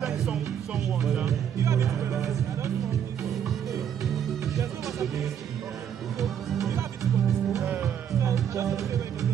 Like someone, you have it to benefit. I don't know this. There's no matter this. So you have it to benefit. So just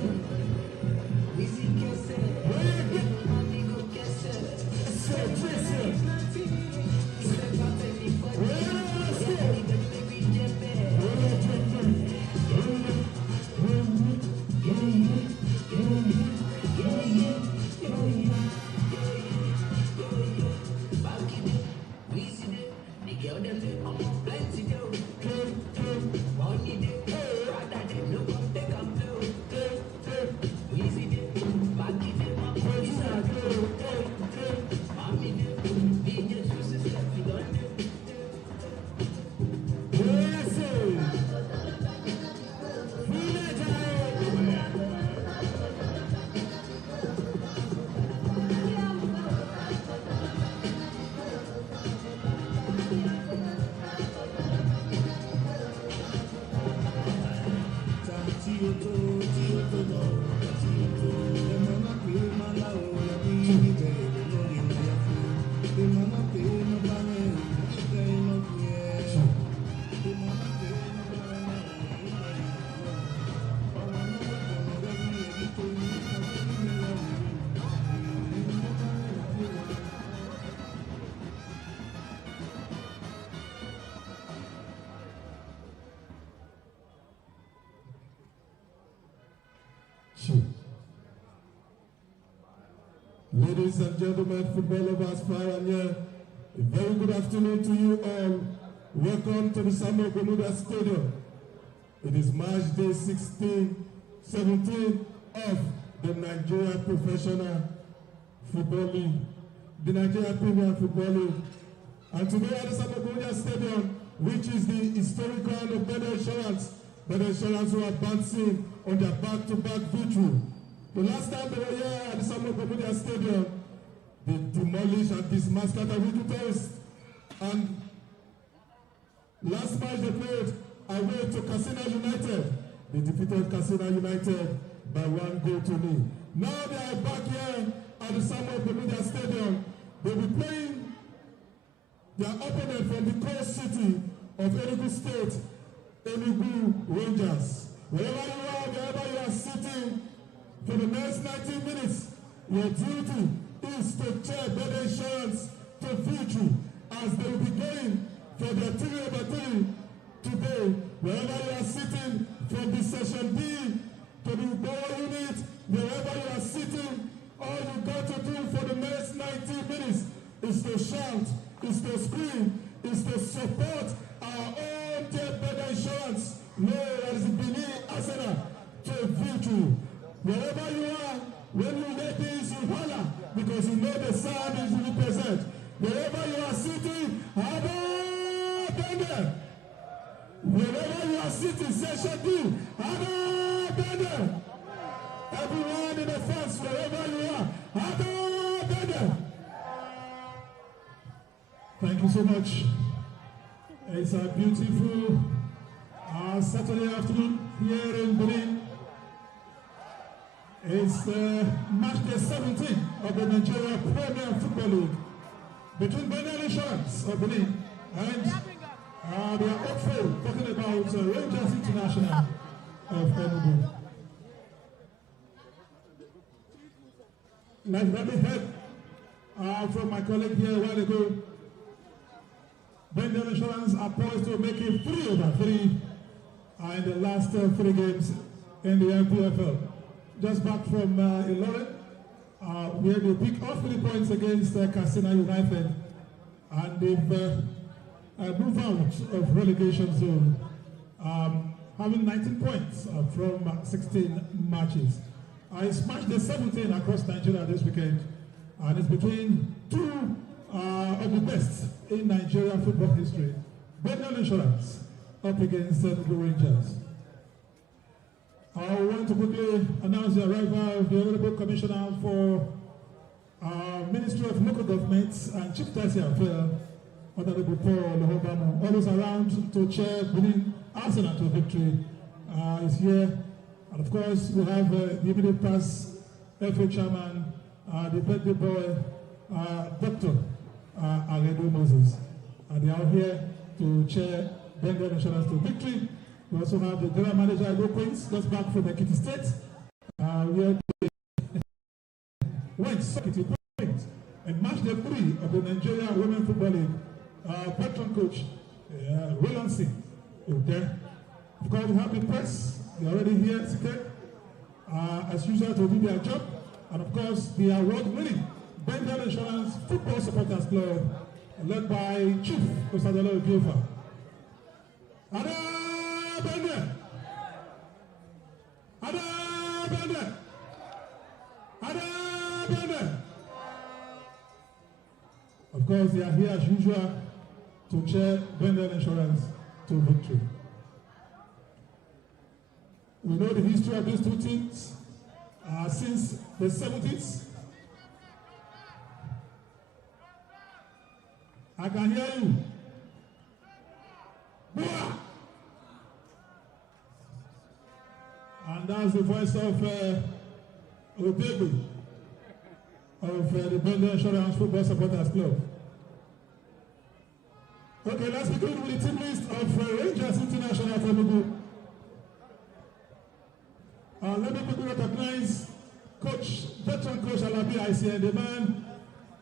say where Ladies and gentlemen, football lovers far and near, a very good afternoon to you all. Welcome to the Samuel Gomuda Stadium. It is March day 17 of the Nigerian Professional Football League, the Nigerian Premier Football League. And today at the Samuel Gomuda Stadium, which is the historic ground of BENDEL Insurance who are advancing on their back-to-back victory. The last time they were here at the Samuel Gomuda Stadium, they demolished and dismasqued a wicked terrorist. And last match they played away to Katsina United. They defeated Katsina United by 1-0. Now they are back here at the Samuel Gomuda Stadium. They will be playing their opponent from the coast city of ENUGU State, ENUGU Rangers. Wherever you are sitting for the next 90 minutes, your duty is to cheer BENDEL Insurance to victory as they will be going for their 3-3 today. Wherever you are sitting from the Session B to the Borough Unit, wherever you are sitting, all you got to do for the next 90 minutes is to shout, is to scream, is to support our own dear BENDEL Insurance, known as the ASN, to victory. Wherever you are, when you hear this, you holler, because you know the sound is represent. Wherever you are sitting, BENDEL. Wherever you are sitting, Session D, BENDEL. Everyone in the fence, wherever you are, BENDEL. Thank you so much. It's a beautiful Saturday afternoon here in Benin. It's match day 17 of the Nigerian Premier Football League between BENDEL Insurance of Benin and they are hopeful, talking about Rangers International of ENUGU. Like we heard from my colleague here a while ago, BENDEL Insurance are poised to make it 3-3 in the last 3 games in the NPFL. Just back from Ilorin, where they picked off 3 points against Katsina United, and they've moved out of relegation zone, having 19 points from 16 matches. It's match day 17 across Nigeria this weekend, and it's between 2 of the best in Nigerian football history. BENDEL Insurance up against the Rangers. I want to quickly announce the arrival of the Honorable Commissioner for Ministry of Local Governments and Chief Tertiary Affairs, Honorable Paul Obama, always around to cheer Benin Arsenal to victory. Is here. And of course, we have the immediate past FA Chairman, the birthday boy, Dr. Aredo Moses. And they are here to cheer BENDEL Insurance to victory. We also have the General Manager Edo Queens, just back from Ekiti State, where they went to Ekiti Queens and match day 3 of the Nigerian Women Football League. Patron coach, Roland Singh, is there. Of course, we have the press, they're already here, as usual, to do their job. And of course, the award-winning BENDEL Insurance Football Supporters Club, led by Chief Osadolo Gilfa. BENDEL! BENDEL! BENDEL! Of course, they are here as usual to cheer BENDEL Insurance to victory. We know the history of these 2 teams since the 70s. I can hear you. Boa! And that's the voice of Obebe of the BENDEL Insurance Football Supporters Club. Okay, let's begin with the team list of Rangers International of ENUGU. Let me quickly recognize veteran coach Alabi ICN, the man,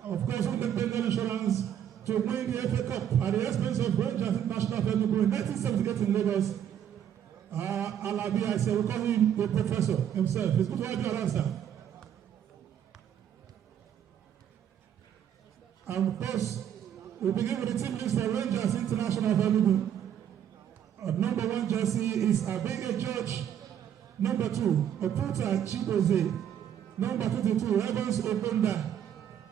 of course, who took BENDEL Insurance to win the FA Cup at the expense of Rangers International of ENUGU in 1978 in Lagos. Alabi ICN, we call him the professor himself. It's good to have you around, sir. And of course, we begin with the team list for Rangers International of ENUGU. Number 1 jersey is Abenge George. Number 2, Oputa Chidoze. Number 22, Evans Okonda.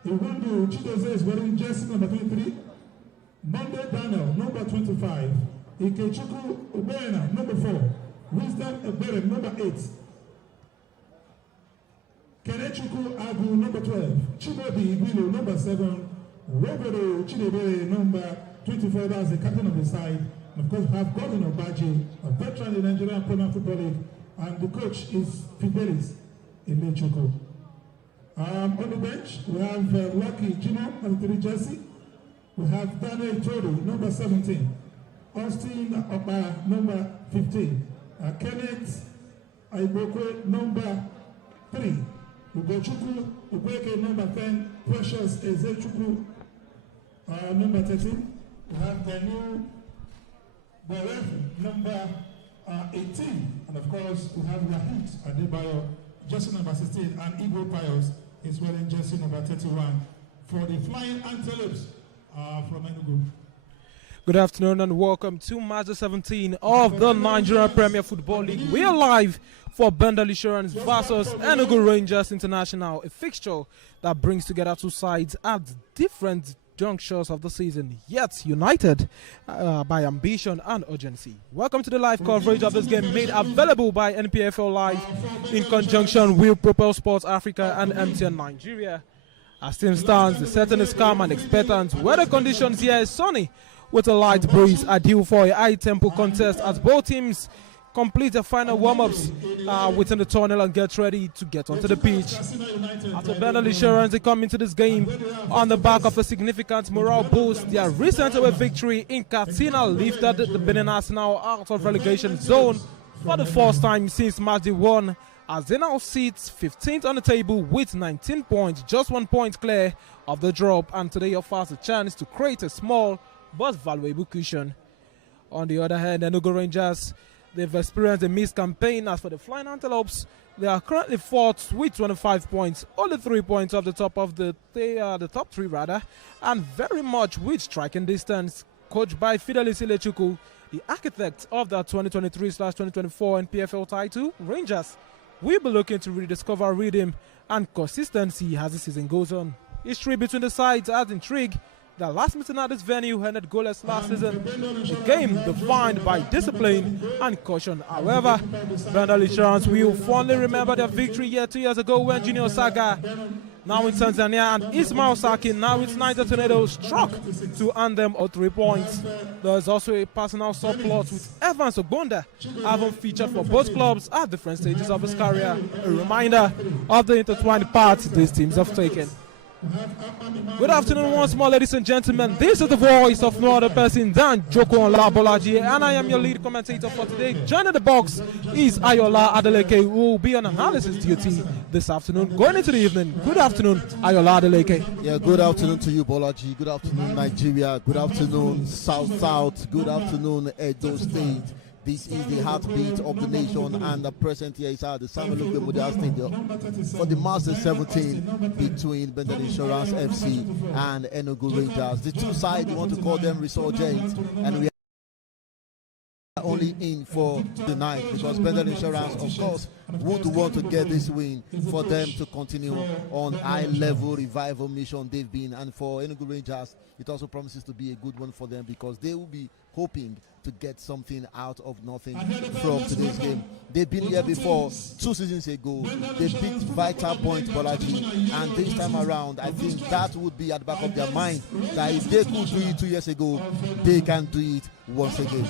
Iwundu Chidoze is wearing jersey number 23. Monday Daniel, number 25. Ikechukwu Ubena, number 4. Wisdom Ebere, number 8. Kenechukwu Agu, number 12. Chibodi Igwilo, number 7. Roberto Chidebere, number 24. That's the captain of the side. And of course, we have Gordon Obaji, a veteran in the Nigerian Premier Football League. And the coach is Fidelis Ilechukwu. On the bench, we have Lucky Jimo, number 3 jersey. We have Daniel Toru, number 17. Austin Oba, number 15. Kenneth Aibokwe, number 3. Ugochukwu Ukweke, number 10. Precious Ezechukwu, number 13. We have the new Borefu, number 18. And of course, we have Wahid Adebayo, jersey number 16. And Igbo Pius is wearing jersey number 31 for the Flying Antelopes from ENUGU. Good afternoon and welcome to match 17 of the Nigerian Premier Football League. We are live for BENDEL Insurance versus ENUGU Rangers International, a fixture that brings together two sides at different junctures of the season, yet united by ambition and urgency. Welcome to the live coverage of this game made available by NPFL Live in conjunction with Propel Sports Africa and MTN Nigeria. As team stands, the setting is calm and expectant. Weather conditions here is sunny with a light breeze, ideal for a high-tempo contest as both teams complete their final warm-ups within the tunnel and get ready to get onto the pitch. After BENDEL Insurance, they come into this game on the back of a significant morale boost. Their recent away victory in Katsina lifted the Benin Arsenal out of relegation zone for the first time since match day 1, as they now sit 15th on the table with 19 points, just 1 point clear of the drop, and today offers a chance to create a small but valuable cushion. On the other hand, ENUGU Rangers, they've experienced a missed campaign. As for the Flying Antelopes, they are currently 4th with 25 points, only 3 points off the top of the top 3 rather, and very much with striking distance. Coached by Fidelis Ilechukwu, the architect of the 2023/2024 NPFL title, Rangers will be looking to rediscover rhythm and consistency as the season goes on. History between the sides adds intrigue. The last meeting at this venue ended goalless last season, a game defined by discipline and caution. However, BENDEL Insurance will fondly remember their victory here 2 years ago when Junior Saga, now in Tanzania, and Ismail Saki, now in Niger Tornadoes, struck to earn them all 3 points. There's also a personal subplot with Evans Ogbonda having featured for both clubs at different stages of his career, a reminder of the intertwined paths these teams have taken. Good afternoon once more, ladies and gentlemen. This is the voice of no other person than Joko Olabolaji, and I am your lead commentator for today. Joining the box is Ayola Adeleke, who will be on analysis duty this afternoon. Going into the evening, good afternoon, Ayola Adeleke. Yeah, good afternoon to you, Bolaji. Good afternoon, Nigeria. Good afternoon, South. Good afternoon, Edo State. This is the heartbeat of the nation, and the present here is at the Samuel Mudia Stadium for the Masters 17 between BENDEL Insurance FC and ENUGU Rangers. The two sides, we want to call them resurgent, and we are only in for tonight because BENDEL Insurance, of course, would want to get this win for them to continue on high-level revival mission they've been, and for ENUGU Rangers, it also promises to be a good one for them because they will be hoping to get something out of nothing from today's game. They've been here before 2 seasons ago. They beat Vital Point Bolaji, and this time around, I think that would be at the back of their mind that if they could do it 2 years ago, they can do it once again.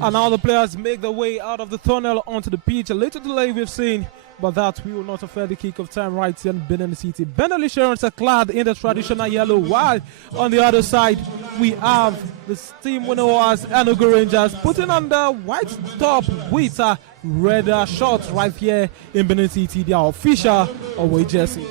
And now the players make their way out of the tunnel onto the pitch. A little delay we've seen, but that will not affect the kick of time right here in Benin City. BENDEL Insurance are clad in the traditional yellow, while on the other side we have the team we know as ENUGU Rangers putting on the white top with red shorts right here in Benin City, their official away jersey.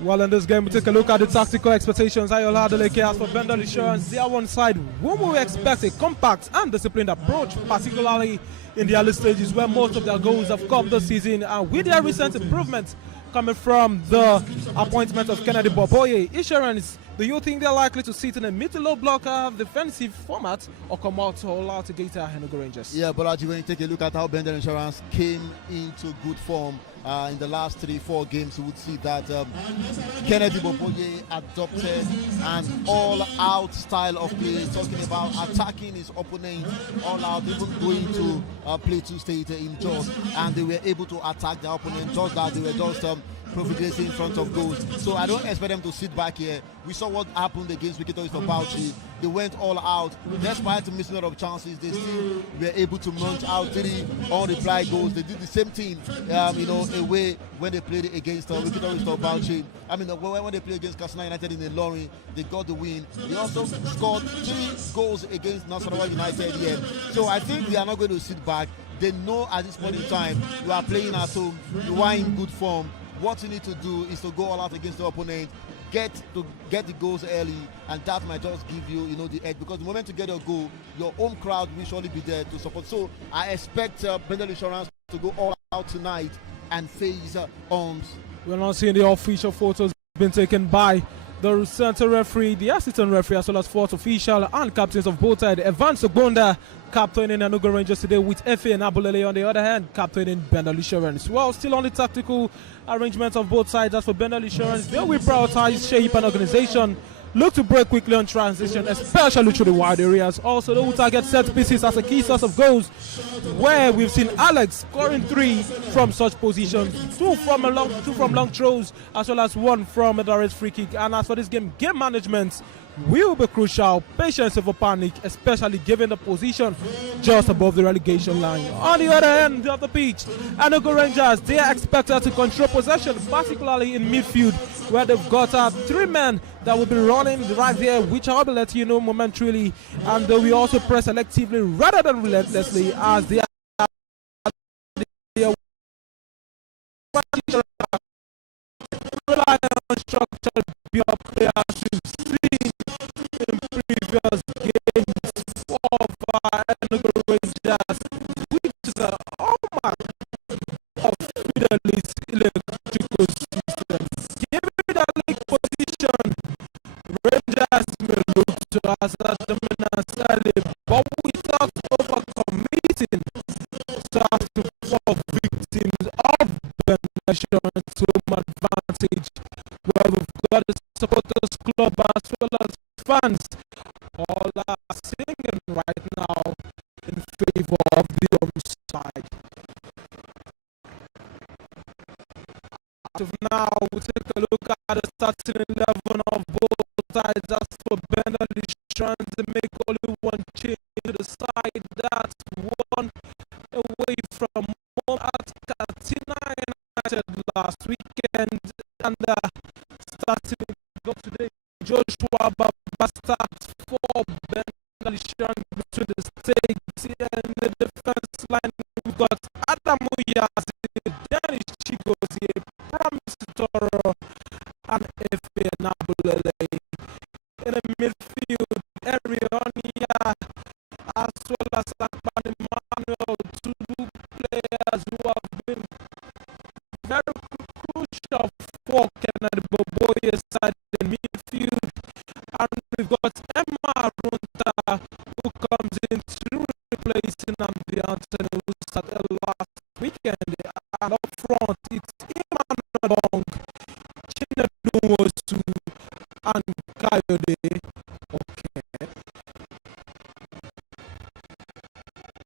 Well, in this game, we take a look at the tactical expectations. Ayola Adeleke, as for BENDEL Insurance, they are one side whom we expect a compact and disciplined approach, particularly in the early stages where most of their goals have come this season. And with their recent improvements coming from the appointment of Kennedy Boboye. Insurance, do you think they're likely to sit in a mid-to-low blocker defensive format or come out all out against our Enugu Rangers? Yeah, Bolaji, when you take a look at how BENDEL Insurance came into good form in the last 3-4 games, you would see that Kennedy Boboye adopted an all-out style of play, talking about attacking his opponent all out, even going to play to state in Jos, and they were able to attack their opponent just that they were just profiligating in front of goals. So I don't expect them to sit back here. We saw what happened against Wikitoris for Bauchi. They went all out. Despite missing a lot of chances, they still were able to munch out 3 unreplied goals. They did the same thing, away when they played against Wikitoris for Bauchi. When they played against Kasuna United in the Lorry, they got the win. They also scored 3 goals against Nasarawa United here. So I think they are not going to sit back. They know at this point in time, you are playing at home, you are in good form. What you need to do is to go all out against the opponent, get the goals early, and that might just give you, the edge. Because the moment you get your goal, your home crowd will surely be there to support. So I expect BENDEL Insurance to go all out tonight and face Orms. We're not seeing the official photos being taken by the center referee, the assistant referee, as well as 4th official and captains of both sides. Evans Ogbonda captain in Enugu Rangers today, with Efe and Abulele on the other hand, captain in BENDEL Insurance. Well, still on the tactical arrangements of both sides. As for BENDEL Insurance, they will prioritize shape and organization, look to break quickly on transition, especially through the wide areas. Also, they will target set pieces as a key source of goals, where we've seen Alex scoring 3 from such positions, 2 from long throws, as well as 1 from a direct free kick. And as for this game management will be crucial. Patience over panic, especially given the position just above the relegation line. On the other end of the pitch, Enugu Rangers, they are expected to control possession, particularly in midfield, where they've got 3 men that will be running right there, which I'll be letting you know momentarily. And they will also press selectively rather than relentlessly, as they are relying on structured build players we've seen in previous games of Enugu Rangers, which is a hallmark of Fidelis electrical systems. Given the league position, Rangers may look to us as dominance early, but without overcommitting so as to fall victims of the nation's home advantage, where we've got the supporters club as well as fans all are singing right now in favor of the home side. As of now, we take a look at the starting 11 of both sides. As for BENDEL Insurance, they make only 1 change to the side that's won away from home at Katsina United last weekend, and starting today, Joshua Baba starts for BENDEL Insurance between the stakes and the defense line. We've got Adamu Yazi, Dennis Chigozie, Promise Toro, and Efe Nabulele. In the midfield, Erionia, as well as Akpan Emmanuel, 2 players who have been very crucial for Kennedy Boboye's side in midfield. And we've got Emma Runta, who comes in to replacing Namdi Anthony, who started last weekend. And up front, it's Emmanuel Long, Chinedu Wosu, and Kayode. Okay.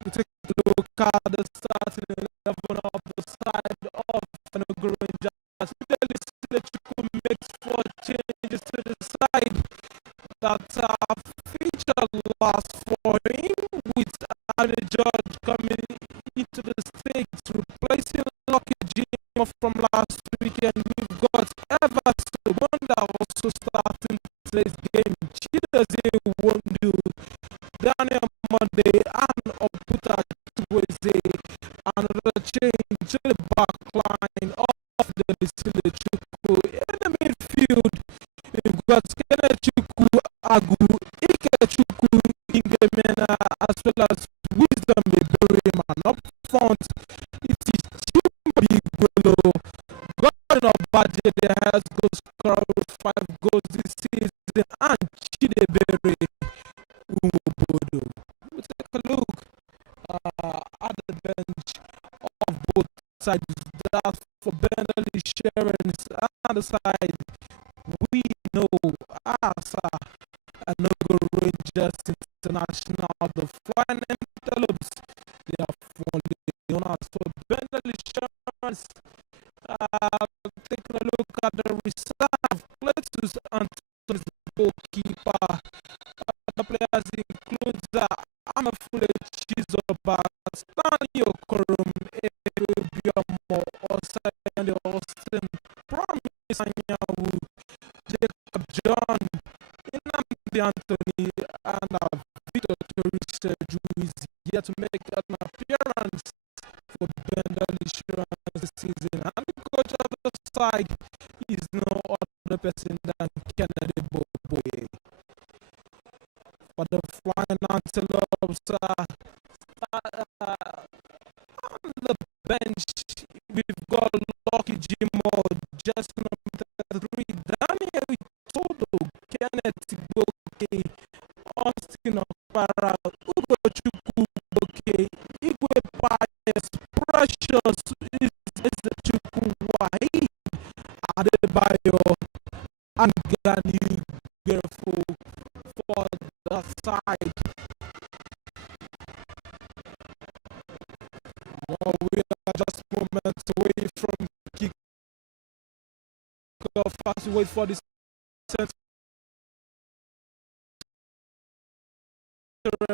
We take a look at the starting 11 of the side of Enugu Rangers. Fidelis Electrical makes 4 changes to the side that featured last for him, with Annie George coming into the stakes, replacing Lucky Jim from last weekend. We've got Evans Wonder also starting today's game. Chidozie Wondu, Daniel Monday, and Oputa Chukwueze. Another change to the back line of the Electrical. In the midfield, we've got Kenechukwu Agu, Ikechukwu Ingemena, as well as Wisdom Ibrahim. And up front, it is Chimbi Gwelo. God not bad. The highest goal scorer with 5 goals this season, and Chidebere Umobodo. We'll take a look at the bench of both sides. That's for BENDEL Insurance, and the side we know as ENUGU Rangers International. The flying envelopes, they are fully on us for BENDEL Insurance. Taking a look at the reserve places and the goalkeeper. The players include Amafule Chizoba, Stanley Okorum, Ebiomo, Osai and Austin, Promise Anyawu, Jacob John, Inamdi Anthony, and Victor Torres, who is yet to make an appearance for BENDEL Insurance this season. And the coach of the side is no other person than Kennedy Boboye. For the flying antelopes, on the bench, we've got Lucky Jimo, just number 3, Daniel Todo, Kenneth Boke, Austin Okpara, Ugo Chukwuboke, Igwe Pius, Precious is the Chukwuwahi, Adebayo, and Gani Grateful for the side. Well, we are just moments away from kick off as we wait for the center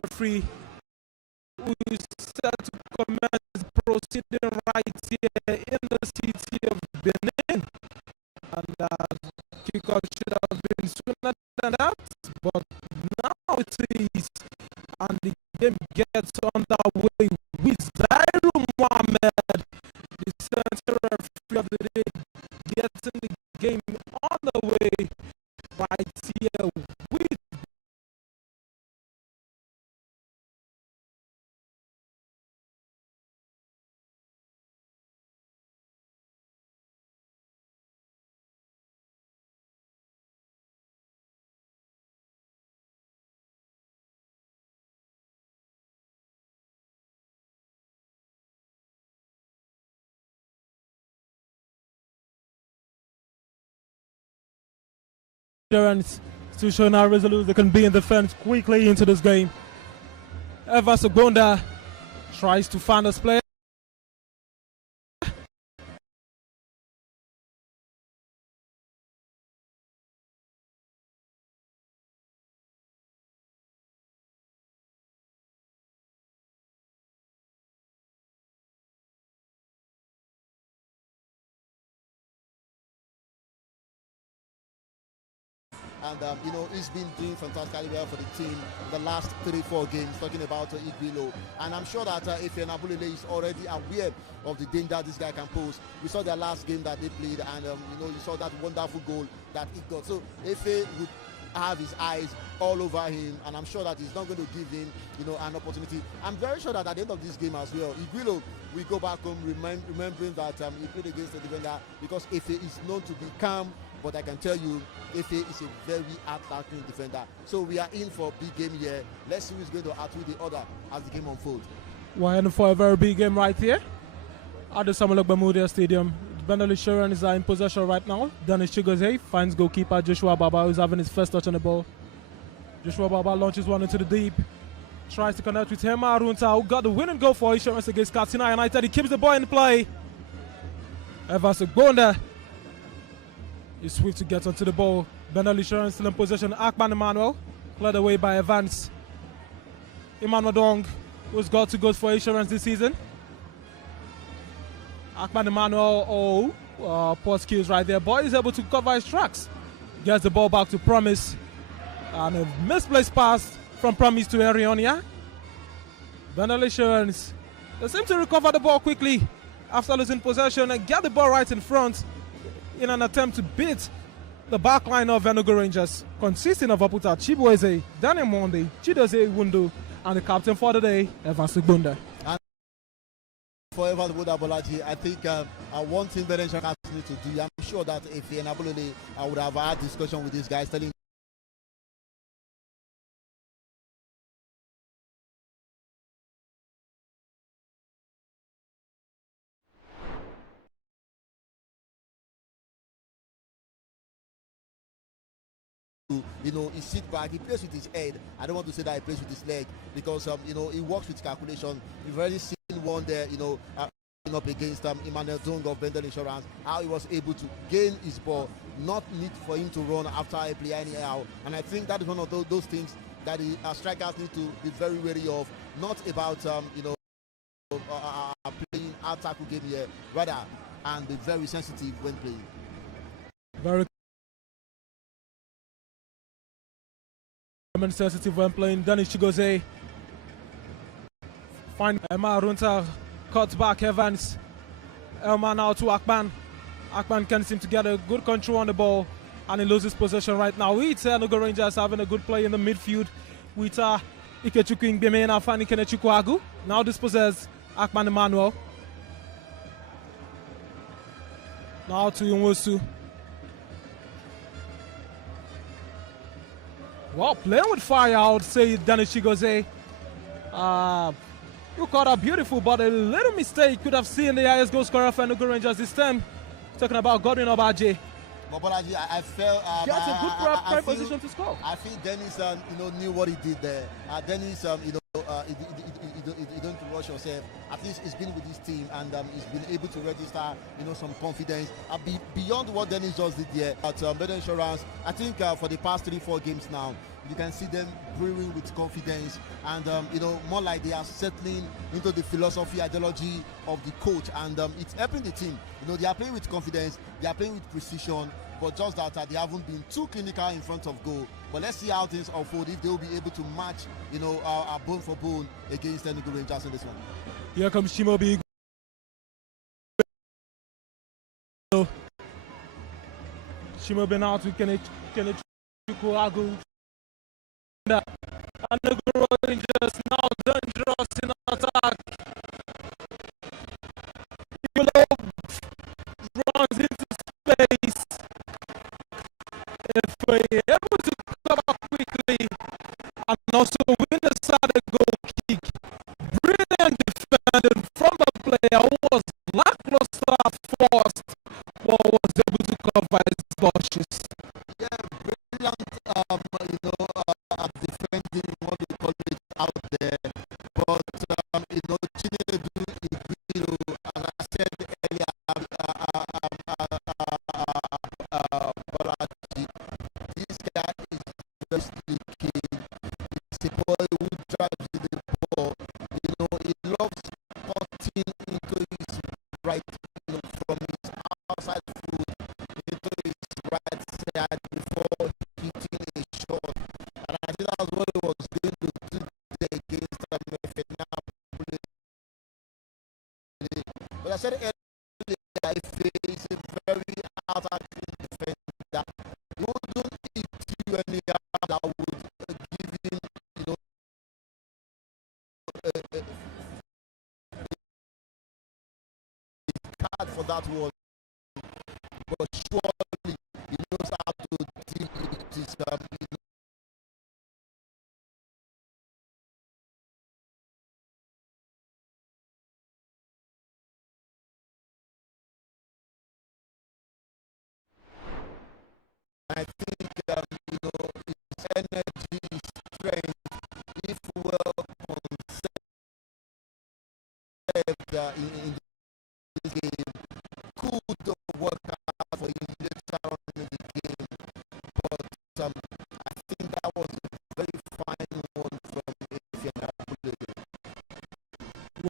referee who is set to commence proceeding right here in the city of Benin. And kickoff should have been sooner than that, but now it is, and the game gets underway with Zairu Mohammed, the center referee of the day, getting the game underway right here with still showing how resolute they can be in defense quickly into this game. Evans Ogbonda tries to find his player. And he's been doing fantastically well for the team the last 3-4 games, talking about Igwilo. And I'm sure that Efe Nabulele is already aware of the danger this guy can pose. We saw their last game that they played, and you saw that wonderful goal that he got. So Efe would have his eyes all over him, and I'm sure that he's not going to give him an opportunity. I'm very sure that at the end of this game as well, Igwilo will go back home remembering that he played against the defender, because Efe is known to be calm. But I can tell you, Efe is a very attacking defender. So we are in for a big game here. Let's see who's going to outdo the other as the game unfolds. We're in for a very big game right here at the Samuel Ogbamudia Stadium. BENDEL Insurance is in possession right now. Dennis Chigozie finds goalkeeper Joshua Baba, who's having his first touch on the ball. Joshua Baba launches one into the deep. Tries to connect with Hema Arunta, who got the winning goal for Insurance against Katsina United. He keeps the ball in play. Evans Ogbonda is swift to get onto the ball. BENDEL Insurance still in possession. Akman Emmanuel, cleared away by Evans. Emmanuel Dong, who's got 2 goals for Insurance this season. Akman Emmanuel, poor skills right there, but he's able to cover his tracks. Gets the ball back to Promise. And a misplaced pass from Promise to Erionia. BENDEL Insurance, they seem to recover the ball quickly after losing possession and get the ball right in front in an attempt to beat the back line of ENUGU Rangers, consisting of Aputa Chibueze, Daniel Monde, Chidozie Wundu, and the captain for the day, Evans Ogbonda. For Evans Ogbonda, I think one thing BENDEL has need to do. I'm sure that if Enabulele would have had discussion with these guys, telling he sit back, he plays with his head. I don't want to say that he plays with his leg because he works with calculation. You've already seen one there, up against Emmanuel Dung of BENDEL Insurance, how he was able to gain his ball, not need for him to run after a player anyhow. And I think that is one of those things that the strikers need to be very wary of. Not about playing out tackle game here, rather, and be very sensitive when playing. Very sensitive when playing. Danny Chigoze find Emma Runta, cuts back Evans. Elma now to Akpan. Akpan can seem to get a good control on the ball, and he loses possession right now. It's ENUGU Rangers having a good play in the midfield with Ikechukwu Ngbeme and Afani Kenechukwu Agu. Now dispossess Akpan Emmanuel. Now to Yunwosu. Well, playing with fire, I would say, Danny Chigoze. You caught a beautiful, but a little mistake. Could have seen the highest goal scorer for ENUGU Rangers this time. Talking about Godwin Obaje. But Bolaji, I felt he has a good prime position to score. I feel Dennis, knew what he did there. Dennis, you don't rush yourself. At least he's been with this team and he's been able to register, some confidence. Beyond what Dennis just did there at BENDEL Insurance, I think for the past 3-4 games now, you can see them brewing with confidence and, more like they are settling into the philosophy, ideology of the coach, and it's helping the team. They are playing with confidence, they are playing with precision, but just that they haven't been too clinical in front of goal. But let's see how things unfold, if they will be able to match, bone for bone against ENUGU Rangers in this one. Here comes Shimobi. Shimobi now to Kenechukwu Agu. ENUGU Rangers now dangerous in attack. Runs into space. If we're able to come up quickly and also win the Saturday goal kick, brilliant defending from the player who was lackluster at first, but was able to cover his bushes. Yeah, brilliant, defending, what we call it, out there. But, Chinedu, as I said earlier, this guy is just the kid. It's a boy who drives the ball. He loves cutting into his right, from his outside foot into his right side before hitting a shot. And I think that's what he was going to do today against But I said earlier, if he's a very attacking defender, he wouldn't hit you anyhow that would give him, a card for that one. But surely he knows how to deal with this, I think, his energy, his strength, if well conserved in this game, could work out for him later on in the game. But I think that was a very fine one from Enabulele.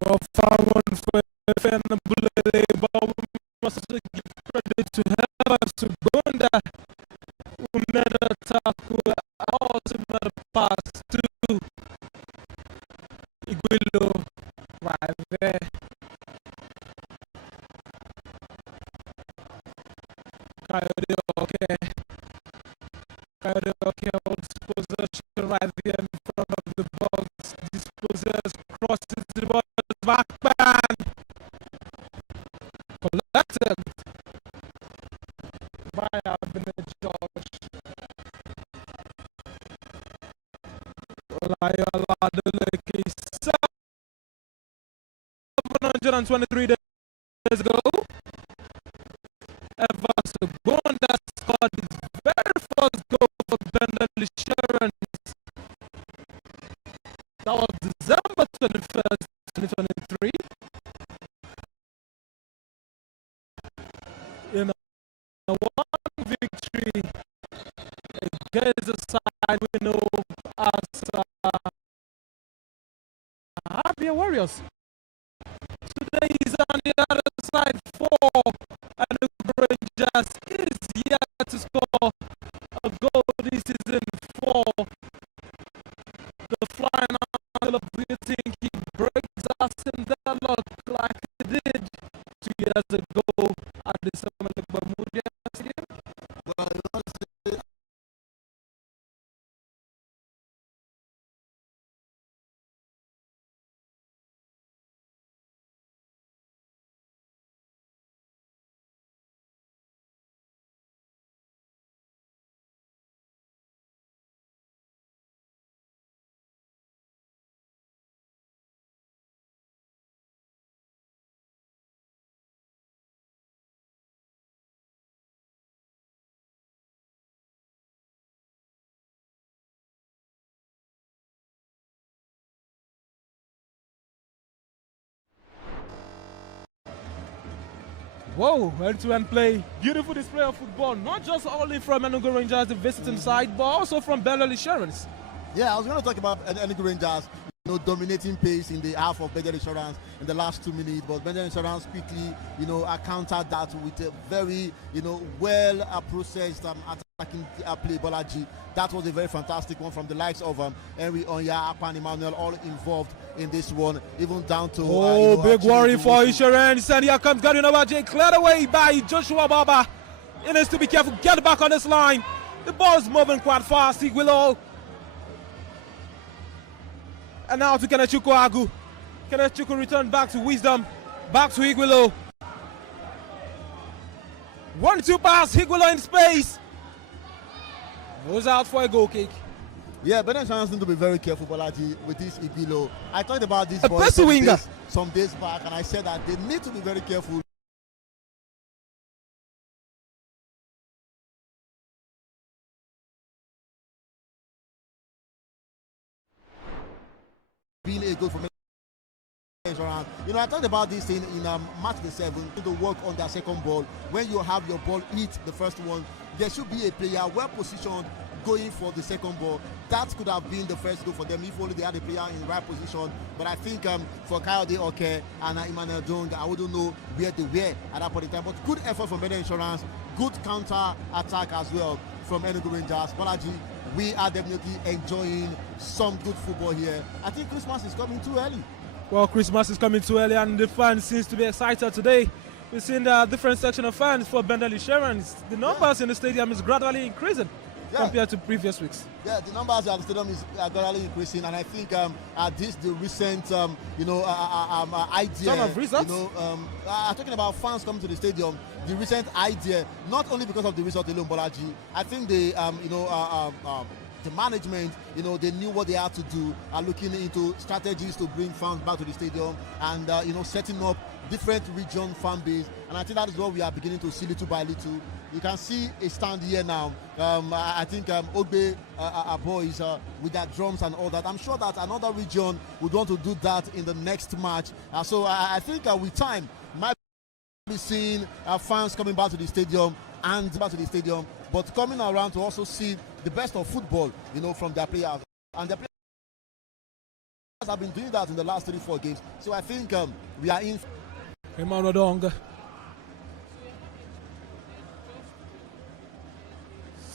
Well, fine one for Enabulele, but we must give credit to her, to Bonda. Another tackle, ultimate pass to Iguilo right there. Coyote holds possession right there in front of the box. Dispossessed, crosses the ball, back band. Collected Ayola Adeleke, 723 days ago. Evans Bonda scored his very first goal for BENDEL Insurance. That was December 21st, 2023. In a one victory against the side we know as Abia Warriors. Today is on the other side for ENUGU Rangers is yet to score a goal this season for the Flying Eagles. Do you think he breaks us in that luck like he did 2 years ago at the Bermuda Stadium? Whoa, end-to-end play. Beautiful display of football, not just only from ENUGU Rangers, the visiting side, but also from BENDEL Insurance. Yeah, I was going to talk about ENUGU Rangers, dominating pace in the half of BENDEL Insurance in the last 2 minutes, but BENDEL Insurance quickly, countered that with a very, well processed attacking play. Bolaji, that was a very fantastic one from the likes of Henry Onya, Akpan Emmanuel, all involved in this one, even down to big worry for Insurance, and here comes Gary Nabaje, cleared away by Joshua Baba. He needs to be careful, get back on this line. The ball's moving quite fast. Igwilo. And now to Kenechukwu Agu. Kenechukwu returned back to Wisdom, back to Igwilo. 1-2 pass, Igwilo in space. Goes out for a goal kick. Yeah, BENDEL Insurance need to be very careful, Bolaji, with this Igwilo. I talked about this some days back, and I said that they need to be very careful. Being a goal for Insurance. I talked about this in match the 7th, to work on their second ball. When you have your ball hit the first one, there should be a player well positioned going for the second ball. That could have been the first goal for them if only they had a player in the right position. But I think for Kayode Oke and Emmanuel Dong, I wouldn't know where they were at that point in time. But good effort from BENDEL Insurance, good counter attack as well from ENUGU Rangers. Bolaji, we are definitely enjoying some good football here. I think Christmas is coming too early. Well, Christmas is coming too early, and the fans seems to be excited today. We've seen the different section of fans for BENDEL Insurance. The numbers in the stadium is gradually increasing compared to previous weeks. Yeah, the numbers at the stadium is gradually increasing, and I think the recent idea. Some of results. Talking about fans coming to the stadium, the recent idea, not only because of the result alone, Bolaji. I think the management, they knew what they had to do, are looking into strategies to bring fans back to the stadium, and setting up different region fan base, and I think that is what we are beginning to see little by little. You can see a stand here now. I think Ogbe boys with their drums and all that. I'm sure that another region would want to do that in the next match. So I think with time, might be seeing fans coming back to the stadium but coming around to also see the best of football, from their players. And the players have been doing that in the last 3-4 games. So I think we are in. Emmanuel Dong.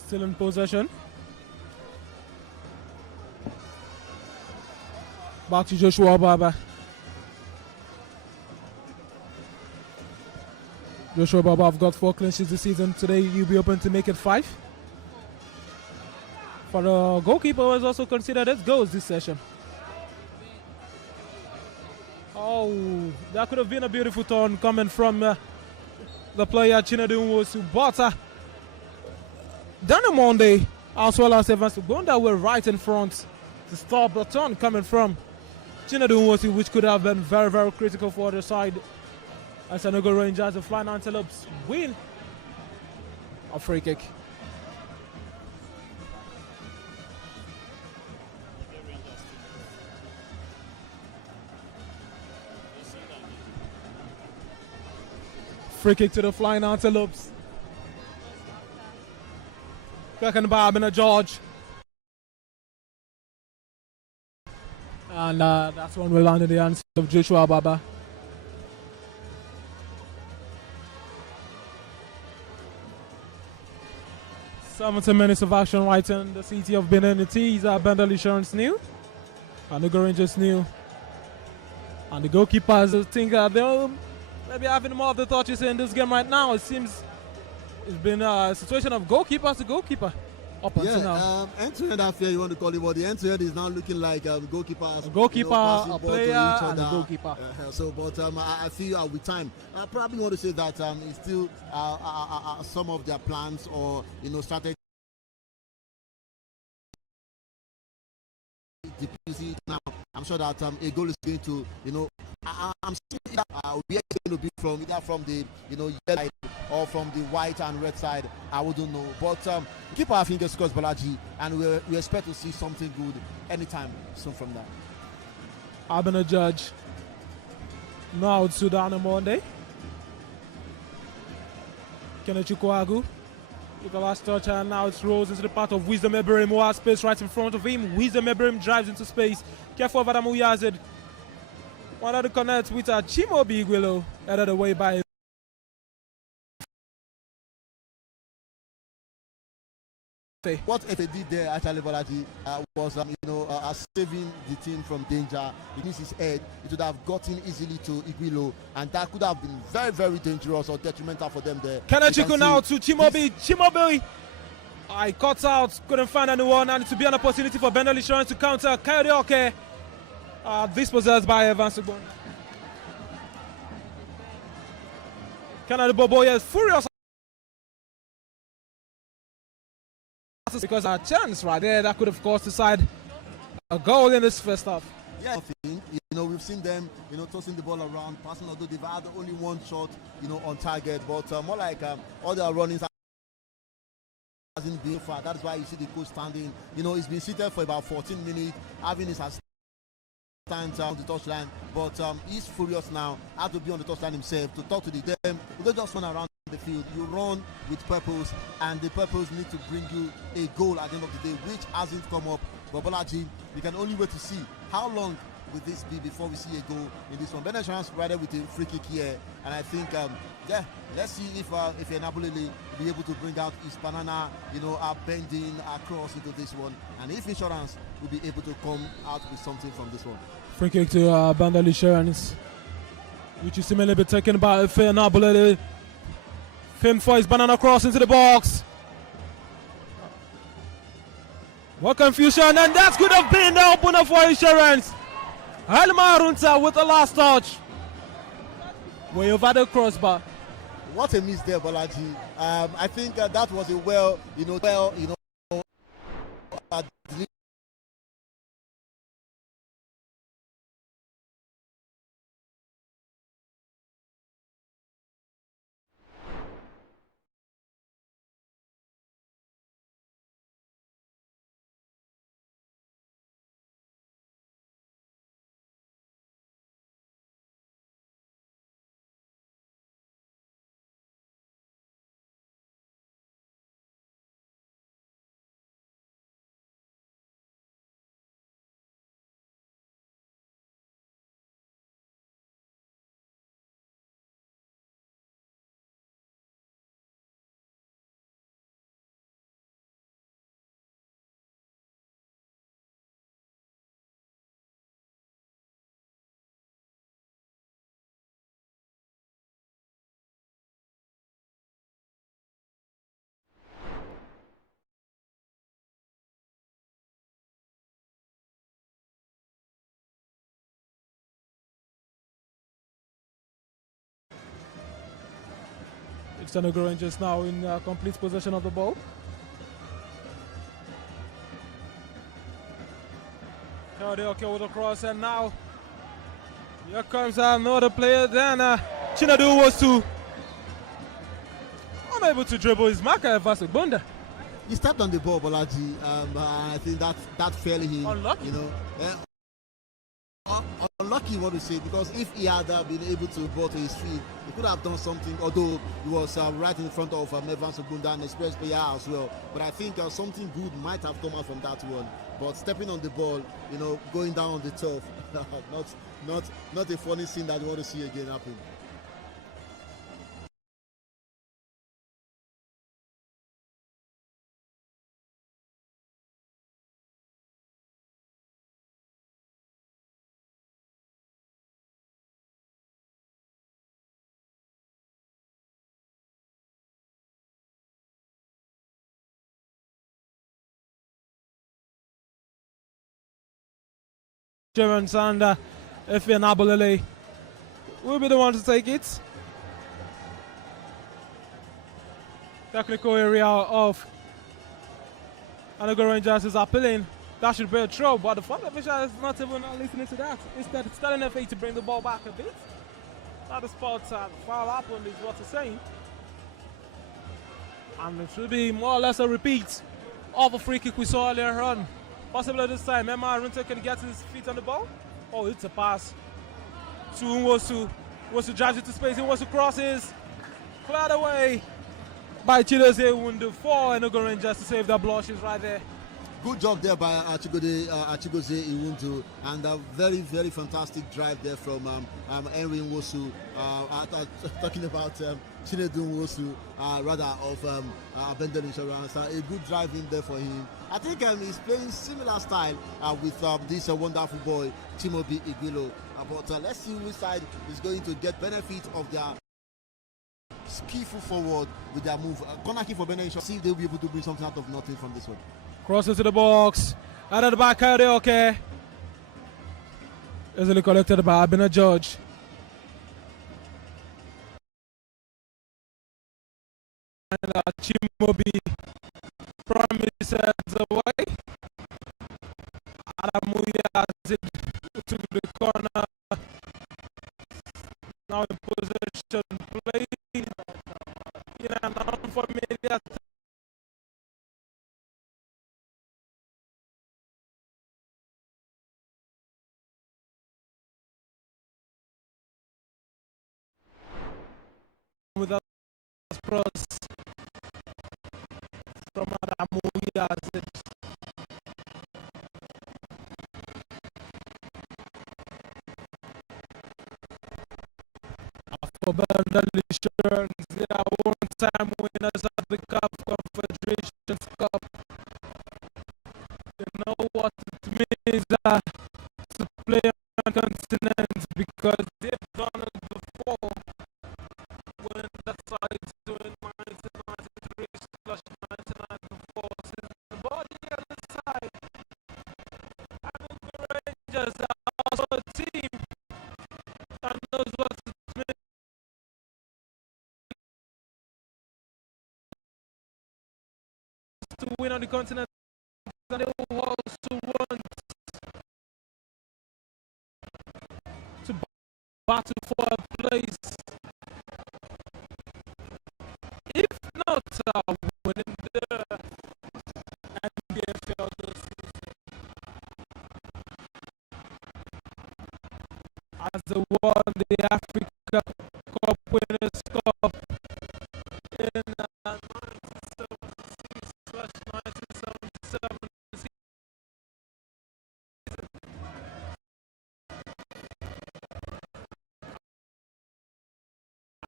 Still in possession. Back to Joshua Baba. Joshua Baba have got 4 clean sheets this season. Today you'll be open to make it 5. For the goalkeeper was also considered as goals this session. Oh, that could have been a beautiful turn coming from the player Chinedu Nwosu. But Daniel Monday as well as Evans Bonda were right in front to stop the turn coming from Chinedu Nwosi, which could have been very, very critical for the side. As ENUGU Rangers, the Flying Antelopes win a free kick. Free kick to the Flying Antelopes. Second by Abner George. And that's one will land in the hands of Joshua Baba. "70 minutes of action right in the city of Benin. It is BENDEL Insurance new. And the Rangers new. And the goalkeepers think they'll maybe having more of the touches in this game right now. It seems it's been a situation of goalkeeper to goalkeeper up until now. End-to-end affair, you want to call it, but the end-to-end is now looking like goalkeepers. A goalkeeper, a player, and a other. goalkeeper. But I feel with time, I probably want to say that it's still some of their plans or strategy. Now, I'm sure that a goal is going to, I'm seeing that where it's going to be from, either from the yellow side or from the white and red side. I wouldn't know, but keep our fingers crossed, Bolaji, and we expect to see something good anytime soon from that. Abner Judge now to down on Monday. Kelechi Kwagu with the last touch, and now it rolls into the path of Wisdom Eberim, who has space right in front of him. Wisdom Eberim drives into space. Careful of Adamu Yazid. One of the connects with Chimobi Iguilo, headed away by what if they did there actually, Bolaji, was saving the team from danger. It means his head, it would have gotten easily to Iguilo, and that could have been very, very dangerous or detrimental for them there. Kelechi now to Chimobi. Chimobi, I cut out, couldn't find anyone, and to be an opportunity for BENDEL Insurance to counter. Kayode dispossessed by Evans Ugbon. Kennedy Boboye is furious because our chance right there that could have cost the side a goal in this first half. Yeah, we've seen them, tossing the ball around, passing, although they've had only one shot, on target, but more like all their runnings hasn't been far. That's why you see the coach standing. He's been seated for about 14 minutes, having his stands on the touchline, but he's furious now. Had to be on the touchline himself to talk to them. You don't just run around the field, you run with purpose, and the purpose need to bring you a goal at the end of the day, which hasn't come up. But Bolaji, we can only wait to see how long will this be before we see a goal in this one. BENDEL Insurance rather with a free kick here, and I think let's see if Enabulele will be able to bring out his banana, bending across into this one, and if Insurance will be able to come out with something from this one. Free kick to BENDEL Insurance, which is similarly be taken by Enabulele. Film for his banana cross into the box. What confusion, and that could have been the opener for Insurance. Halima Runta with the last touch. Way over the crossbar. What a miss there, Bolaji. I think that was a well, It's ENUGU Rangers now in complete possession of the ball. Okay with the cross, and now here comes another player. Then Chinadu was unable to dribble his marker versus Bunda. He stepped on the ball, Bolaji. I think that fairly him. Unlucky. You know, unlucky, what to say, because if he had been able to ball to his feet, he could have done something. Although he was right in front of Evans Ogunda, an express player as well. But I think something good might have come out from that one. But stepping on the ball, you know, going down on the turf, not a funny scene that you want to see again happen. German Sander, Efe Nabolele will be the one to take it. Technical area of ENUGU Rangers is appealing. That should be a throw, but the front official is not even listening to that. Instead, it's telling FA to bring the ball back a bit. Now the spot foul happened is what he's saying. And it should be more or less a repeat of a free kick we saw earlier on. Possibly this time, Emma Runter can get his feet on the ball. Oh, it's a pass to Nwosu. Nwosu drives it to space. Nwosu crosses. Cleared away by Chidozie Iwundu for ENUGU Rangers to save the blushes right there. Good job there by Chidozie Iwundu, and a very, very fantastic drive there from Henry Nwosu. Talking about Chinedu Nwosu, rather of BENDEL Insurance. A good drive in there for him. I think he's playing similar style with this wonderful boy, Timothy Igwilo. But let's see which side is going to get benefit of their skillful forward with their move. Corner kick for BENDEL Insurance. See if they'll be able to bring something out of nothing from this one. Cross into the box. Out of the back, okay. Easily collected by Abina George. And Chimobi promises away. Adamuya has it to the corner. Now in possession play. In an unfamiliar with a cross from Adamuya has it. For BENDEL Insurance, they are one-time winners of the Cup Confederations Cup. You know what it means to play on continent, because they've done it before when the sides doing 1993/99 before. The body on the side, and the Rangers are also a team that knows what it means to win on the continent, and they will also want to battle for a place, if not winning the NPFL this season. As they won the Africa Cup Winners' Cup in 1976/1977 season.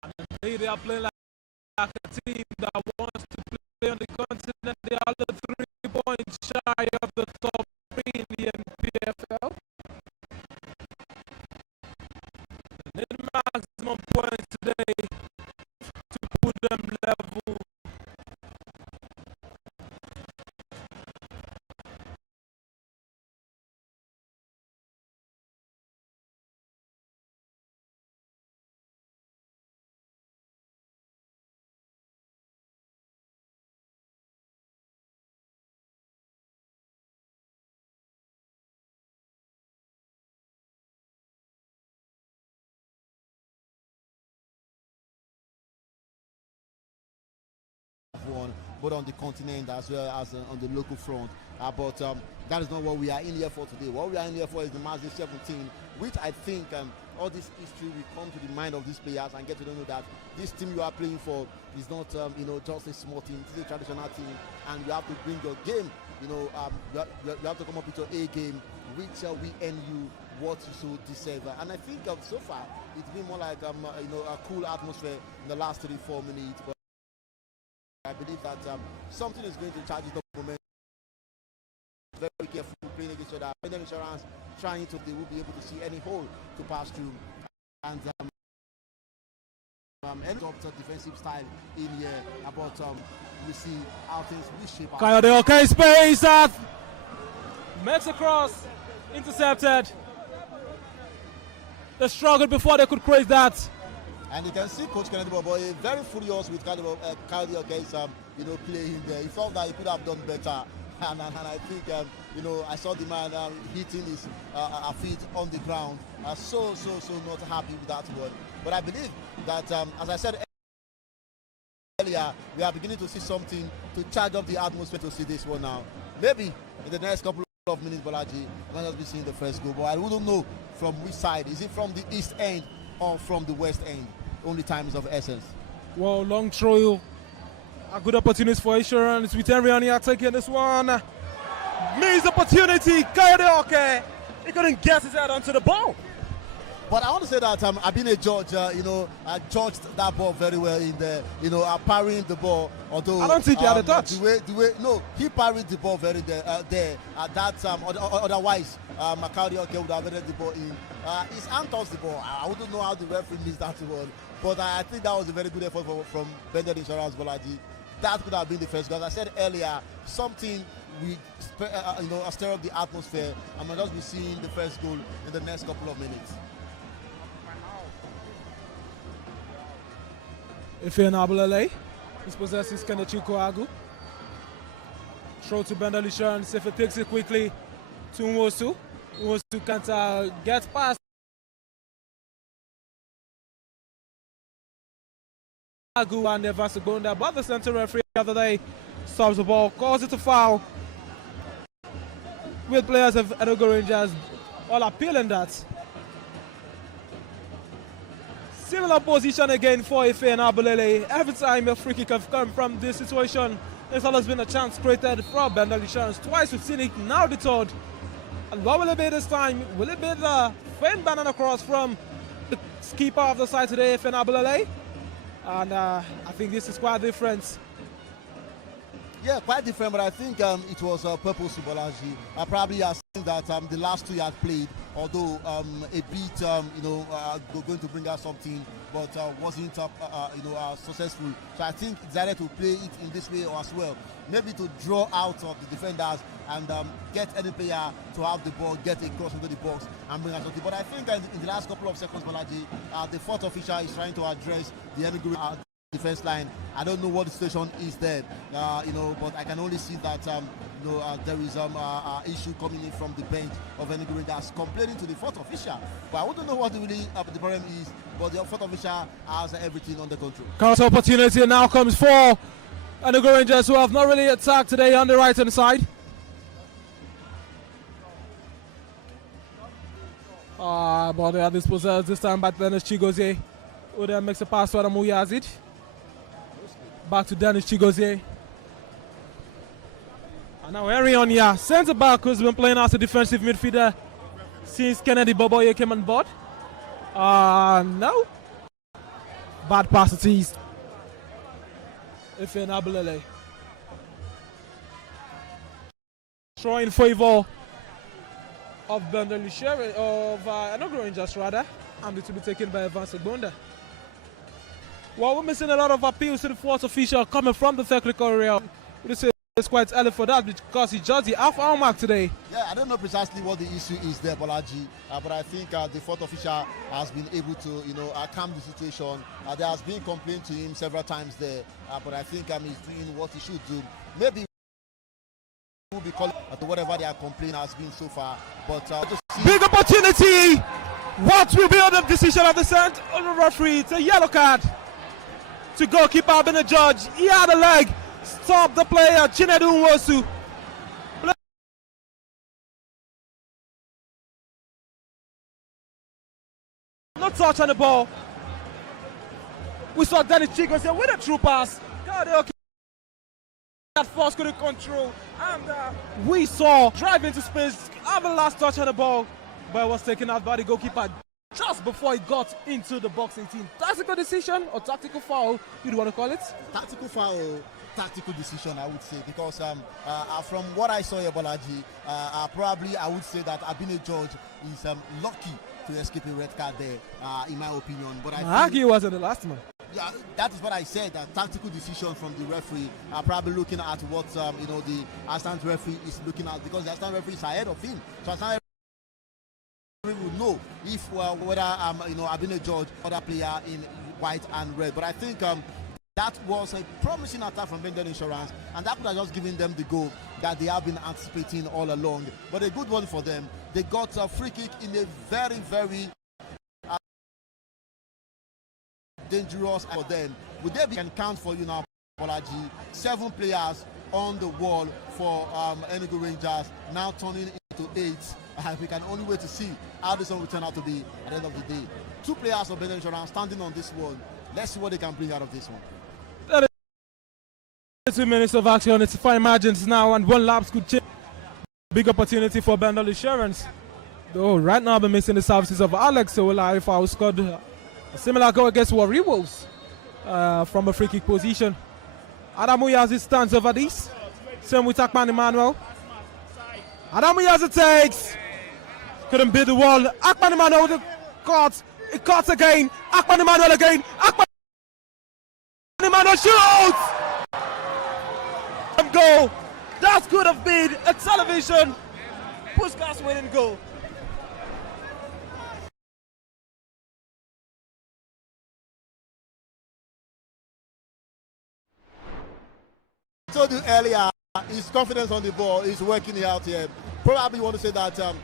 And they are playing like a team that wants to play on the continent. They are the 3 points shy of the top 3 in the NPFL. They need maximum points today to put them level. both on the continent as well as on the local front. But that is not what we are in here for today. What we are in here for is the Mazda 17, which I think all this history will come to the mind of these players and get to know that this team you are playing for is not just a small team. It is a traditional team, and you have to bring your game. You have to come up with your A game, which will earn you what you so deserve. And I think so far it's been more like a cool atmosphere in the last 3-4 minutes. But I believe that something is going to charge it up momentum. Very careful playing against each other. BENDEL Insurance trying to, they will be able to see any hole to pass through. And any defensive style in here. But we see how things will shape out. Coyote, okay, space that makes a cross, intercepted. They struggled before they could create that. And you can see Coach Kennedy Boboye very furious with Coyote against playing there. He felt that he could have done better. And I think, I saw the man hitting his feet on the ground. So not happy with that one. But I believe that, as I said earlier, we are beginning to see something to charge up the atmosphere to see this one now. Maybe in the next couple of minutes, Bolaji, I might just be seeing the first goal. But I wouldn't know from which side. Is it from the east end or from the west end? Only time is of essence. Well, long throw. A good opportunity for Insurance with Henry taking this one. Missed opportunity. Coyote, he couldn't get his head onto the ball. But I want to say that I've been a judge. I judged that ball very well in the, parrying the ball. Although I don't think he had a touch. No, he parried the ball very there at that time. Otherwise, Coyote would have headed the ball in. His hand touched the ball. I wouldn't know how the referee missed that one. But I think that was a very good effort from BENDEL Insurance, Bolaji. That could have been the first goal. As I said earlier, something we stir up the atmosphere, and we'll just be seeing the first goal in the next couple of minutes. ENUGU, he possesses Kennedy Koagu. Throw to BENDEL Insurance. If it takes it quickly to Nwosu. Nwosu can't get past and advance going there, but the center referee the other day stops the ball, calls it a foul. With players of ENUGU Rangers all appealing that. Similar position again for ENUGU. Every time a free kick has come from this situation, there's always been a chance created for BENDEL Insurance. Twice we've seen it, now the third. And what will it be this time? Will it be the faint banana cross from the keeper of the side today, ENUGU? And I think this is quite different. Yeah, quite different, but I think it was purposeful, Bolaji. I probably have seen that the last two he had played, although a bit, going to bring out something, but wasn't, successful. So I think he decided to play it in this way as well. Maybe to draw out of the defenders and get any player to have the ball, get a cross into the box and bring out something. But I think in the last couple of seconds, Bolaji, the fourth official is trying to address the ENUGU defense line. I don't know what the situation is there, but I can only see that there is issue coming in from the bench of ENUGU Rangers complaining to the fourth official. But I wouldn't know what really the problem is, but the fourth official has everything under control. Counter opportunity now comes for ENUGU Rangers, who have not really attacked today on the right hand side. But they are dispossessed this time by Dennis Chigozie, who then makes a pass to Adamu Yazid. Back to Dennis Chigozie. And now Henry Onya, centre back, who's been playing as a defensive midfielder since Kennedy Boboye came on board. No. Bad pass it is. ENUGU. Throw in favor of BENDEL Insurance, of ENUGU Rangers rather, and it will be taken by Evans Ogbonda. Well, we're missing a lot of appeals to the fourth official coming from the technical area. We say it's quite early for that because he judged the half-hour mark today. Yeah, I don't know precisely what the issue is there, Bolaji, but I think the fourth official has been able to, calm the situation. There has been complaint to him several times there, but I think he's doing what he should do. Maybe will be calling to whatever their complaint has been so far. But big opportunity. What will be the decision of the referee? It's a yellow card to goalkeeper being a judge. He had a leg, Stop the player, Chinedu Nwosu. No touch on the ball. We saw Danny Chico say with a true pass. God, that force couldn't control. And we saw drive into space, have a last touch on the ball, but it was taken out by the goalkeeper just before he got into the box 18. Tactical decision or tactical foul, you'd want to call it? Tactical foul, tactical decision, I would say, because from what I saw here, Bolaji, probably I would say that Abine George is lucky to escape a red card there, in my opinion. But I think he wasn't the last man. Yeah, that is what I said. A tactical decision from the referee. Probably looking at what the ASN referee is looking at, because the ASN referee is ahead of him. So ASN referee will know if whether Abine George, other player in white and red. But I think that was a promising attack from BENDEL Insurance, and that could have just given them the goal that they have been anticipating all along. But a good one for them. They got a free kick in a very, very dangerous for them. Would they can count for you now, Bolaji? 7 players on the wall for ENUGU Rangers, now turning into 8. We can only wait to see how this one will turn out to be at the end of the day. 2 players of BENDEL Insurance standing on this one. Let's see what they can bring out of this one. 2 minutes of action, it's fine margins now, and 1 laps could change. Big opportunity for BENDEL Insurance. Though right now they're missing the services of Alex Owolabi, who scored a similar goal against Warri Wolves from a free kick position. Adamu Yazi stands over this. Same with Akpan Emmanuel. Adamu Yazi takes. Couldn't beat the wall. Akpan Emmanuel with the cut. It cuts again. Akpan Emmanuel again. Akpan Emmanuel shoots! Goal. That could have been a television Puskas winning goal. I told you earlier, his confidence on the ball is working out here. Probably want to say that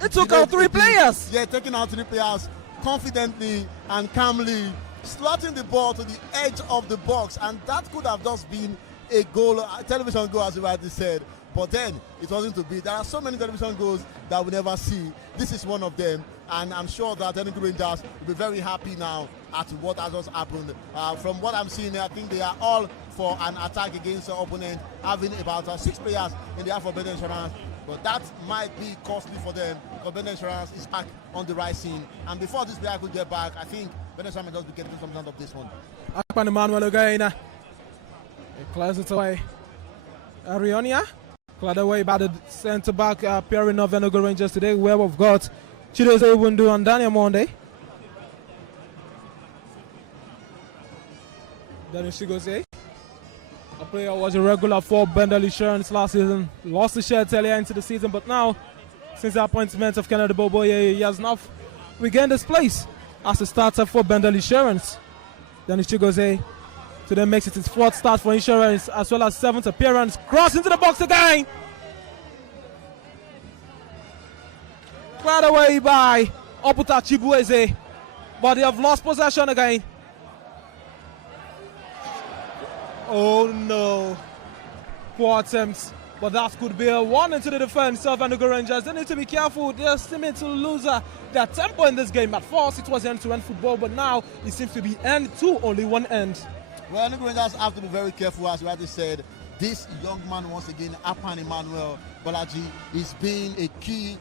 he took out 3 players. Yeah, taking out 3 players confidently and calmly, slotting the ball to the edge of the box, and that could have just been a goal, a television goal, as you rightly said. But then it wasn't to be. There are so many television goals that we never see. This is one of them, and I'm sure that ENUGU Rangers will be very happy now at what has just happened. From what I'm seeing, I think they are all for an attack against the opponent, having about 6 players in the half of BENDEL Insurance. But that might be costly for them, because BENDEL Insurance is back on the right scene. And before this player could get back, I think BENDEL Insurance may just be getting something out of this one. Akpan Emmanuel again. He clears it away. Arionia cleared away by the centre back pairing of ENUGU Rangers today, where we've got Chidozie Iwundu and Daniel Monde. Dennis Chigozie, a player was a regular for BENDEL Insurance last season, lost the shirt earlier into the season, but now, since the appointment of Kennedy Boboye, he has now regained his place as a starter for BENDEL Insurance. Dennis Chigozie today makes it his 4th start for Insurance, as well as 7th appearance. Cross into the box again. Cleared away by Oputa Chibueze, but they have lost possession again. Oh no. Poor attempts, but that could be a warning to the defense of ENUGU Rangers. They need to be careful. They seem to lose their tempo in this game. At first it was end-to-end football, but now it seems to be end to only one end. Well, ENUGU Rangers have to be very careful, as rightly said. This young man, once again, Akpan Emmanuel Bolaji, is being a key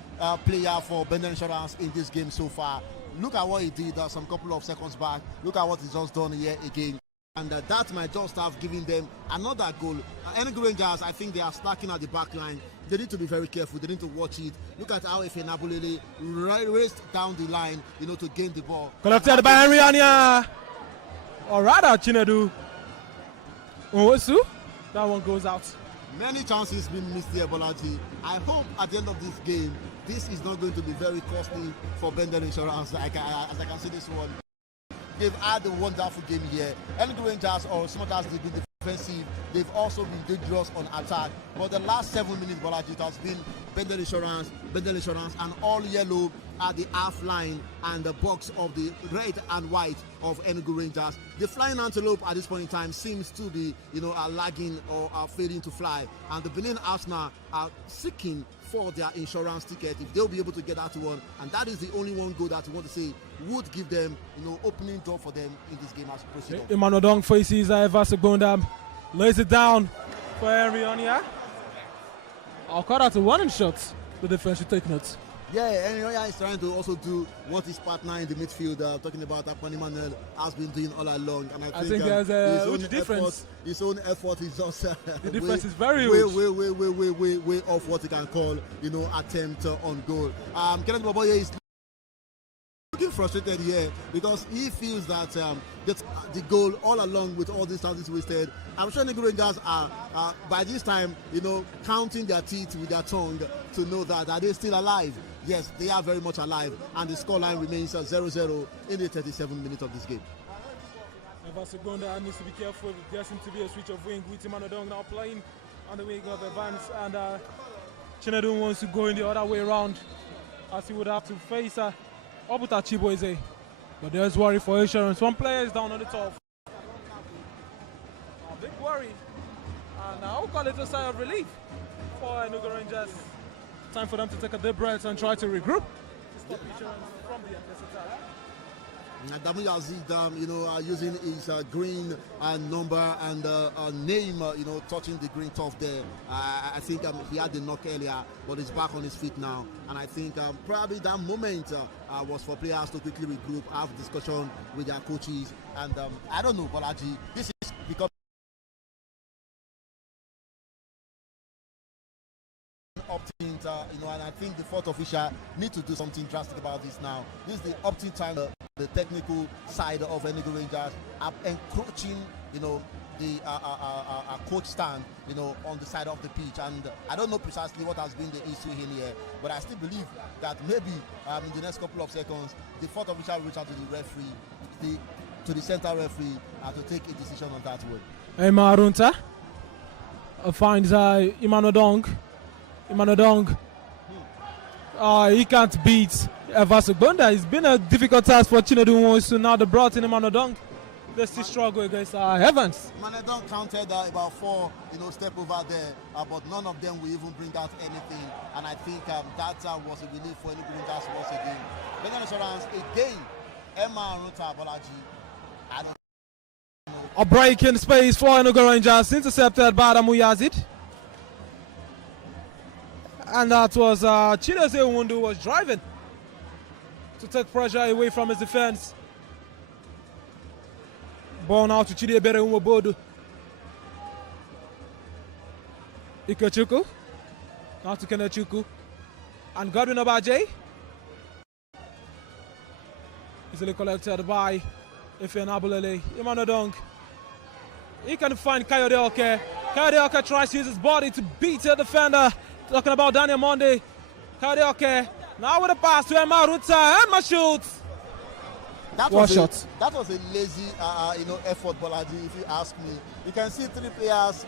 player for BENDEL Insurance in this game so far. Look at what he did some couple of seconds back. Look at what he's just done here again. And that might just have given them another goal. ENUGU Rangers, I think they are slacking at the back line. They need to be very careful. They need to watch it. Look at how Efe Nabulele raced down the line, to gain the ball. Collected by Ariania. Or rather, Chinedu Nwosu. That one goes out. Many chances been missed here, Bolaji. I hope at the end of this game, this is not going to be very costly for BENDEL Insurance, as I can see this one. They've had a wonderful game here. ENUGU Rangers, or smart as they've been defensive, they've also been dangerous on attack. But the last 7 minutes, Bolaji, it has been BENDEL Insurance, and all yellow at the half line and the box of the red and white of ENUGU Rangers. The Flying Antelope at this point in time seems to be, lagging or failing to fly. And the Benin Arsenal are seeking for their insurance ticket if they'll be able to get that one. And that is the only one goal that we want to say would give them, opening door for them in this game as we proceed. Emmanuel Dong faces Evans Gondam, lays it down for Henry Onya. I'll cut out a warning shot. The defense should take notes. Yeah, Henry Onya is trying to also do what his partner in the midfield, talking about Akpan Emmanuel, has been doing all along. And I think there's a huge difference. His own effort is just the difference is very huge. Way off what he can call, attempt on goal. Kenneth Boboye is looking frustrated here because he feels that the goal all along with all these chances wasted. I'm sure Nigerian Rangers are by this time, counting their teeth with their tongue to know that are they still alive. Yes, they are very much alive, and the scoreline remains 0-0 in the 37th minute of this game. Evans Gonda needs to be careful. There seems to be a switch of wing with Emmanuel Dong now playing on the wing of Evans, and Chinedum wants to go in the other way around as he would have to face Obuta Chiboeze. But there's worry for insurance. One player is down on the top. A big worry. And I'll call it a sigh of relief for ENUGU Rangers. Time for them to take a deep breath and try to regroup. Stop insurance from the adversary. Damu Yazid, using his green number and name, touching the green turf there. I think he had the knock earlier, but he's back on his feet now. And I think probably that moment was for players to quickly regroup, have discussion with their coaches. And I don't know, Bolaji, this is becoming opt-in, and I think the fourth official need to do something drastic about this now. This is the opt-in time. The technical side of ENUGU Rangers are encroaching, the coach stand, on the side of the pitch, and I don't know precisely what has been the issue in here, but I still believe that maybe in the next couple of seconds, the fourth official will reach out to the referee, to the center referee, to take a decision on that one. Emma Arunta finds Emmanuel Dong. Emmanuel Dong. He can't beat Evans Gonda. It's been a difficult task for Chinedu Nwosu. Now they brought in Emmanuel Dong. They still struggle against Evans. Emmanuel Dong counted about 4 step over there, but none of them will even bring out anything. And I think that was a relief for ENUGU Rangers once again. Benin Insurance again. Emma Ruta Bolaji. I don't know. A break in space for ENUGU Rangers, intercepted by Damu Yazid. And that was Chidozie Nwundu was driving to take pressure away from his defense. Ball now to Chidiebere Nwobodu. Ikechukwu. Now to Kenechukwu. And Godwin Obaje. Easily collected by Efen Abulele. Emmanuel Dong. He can find Kayode Oke. Kayode Oke tries to use his body to beat the defender. Talking about Daniel Monde. Kayode Oke. Now with a pass to Emma Ruta. Emma shoots. That was a lazy, effort, Bolaji, if you ask me. You can see 3 players,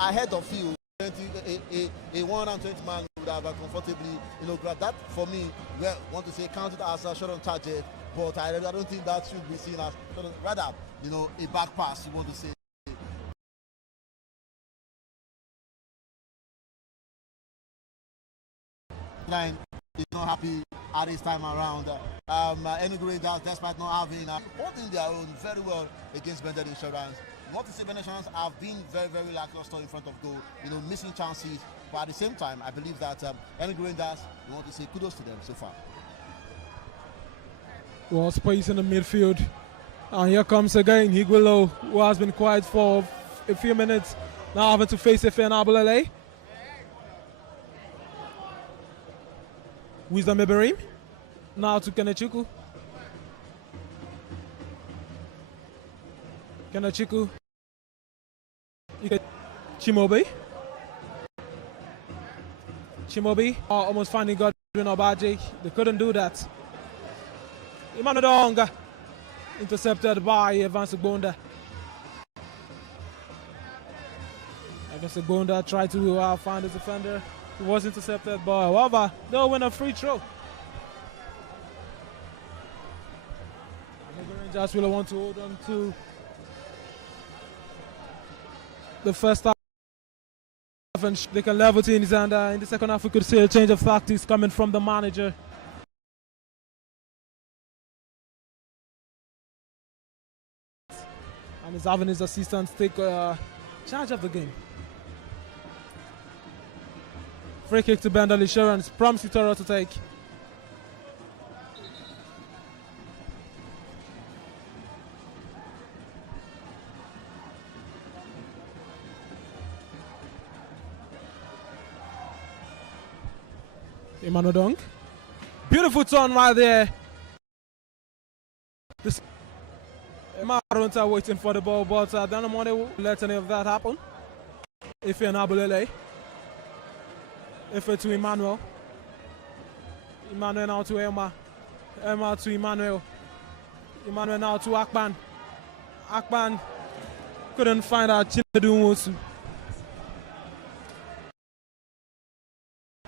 ahead of you. A 120 man would have comfortably, grabbed that. For me, we want to say counted as a shot on target, but I don't think that should be seen as rather, a back pass. You want to say. Line is not happy at this time around. ENUGU Rangers, despite not having holding their own very well against BENDEL Insurance. You want to say BENDEL Insurance have been very, very lackluster in front of goal, missing chances. But at the same time, I believe that ENUGU Rangers, we want to say kudos to them so far. Well, space in the midfield. And here comes again Higuelo, who has been quiet for a few minutes, now having to face Efen Abulele. Wisdom Eberim. Now to Kenechukwu. Kenechukwu. Chimobi. Chimobi almost finding Godwin Obaje. They couldn't do that. Emmanuel Dong intercepted by Evans Gonda. Evans Gonda tried to find his defender. He was intercepted, but however, they'll win a free throw. Just will want to hold on to the first half, and they can level things, and in the second half we could see a change of tactics coming from the manager. And he's having his assistants take charge of the game. Free kick to BENDEL Insurance, promising to take. Emmanuel Dunk. Beautiful turn right there. This Marunta waiting for the ball, but I don't know why they will let any of that happen. If you're Nabulele. If it's to Emmanuel. Emmanuel now to Emma. Emma to Emmanuel. Emmanuel now to Akpan. Akpan couldn't find out Chinedu Nwosu.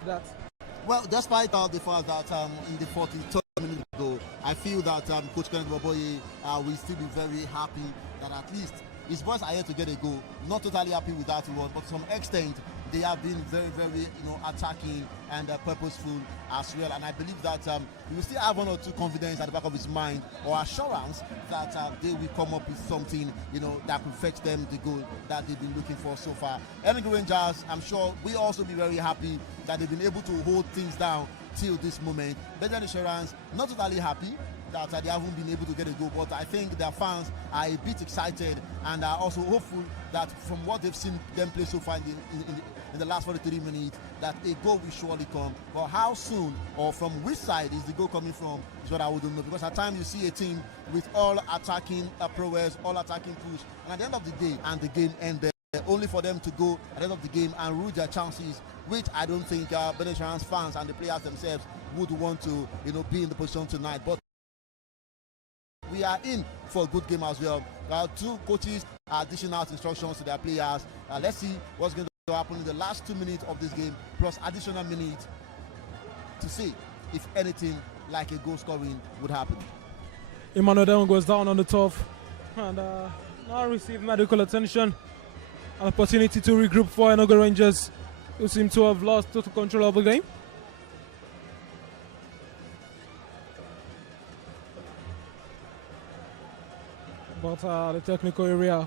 That. Well, despite the fact that in the 43rd minute ago, I feel that Coach Kenneth Boboye will still be very happy that at least his boys are here to get a goal. Not totally happy with that one, but to some extent they have been very, very attacking and purposeful as well. And I believe that he will still have one or two confidence at the back of his mind or assurance that they will come up with something that will fetch them the goal that they've been looking for so far. ENUGU Rangers, I'm sure we also be very happy that they've been able to hold things down till this moment. BENDEL Insurance, not totally happy that they haven't been able to get a goal, but I think their fans are a bit excited and are also hopeful that from what they've seen them play so far in the last 43 minutes, that a goal will surely come. But how soon or from which side is the goal coming from is what I wouldn't know, because at times you see a team with all attacking prowess, all attacking push, and at the end of the day, and the game ended, only for them to go at the end of the game and rue their chances, which I don't think BENDEL Insurance fans and the players themselves would want to be in the position tonight. But we are in for a good game as well. Two coaches are dishing out instructions to their players. Let's see what's going to happen in the last 2 minutes of this game, plus additional minutes to see if anything like a goal scoring would happen. Emmanuel Dunk goes down on the turf and now receive medical attention. An opportunity to regroup for ENUGU Rangers, who seem to have lost total control of the game. But the technical area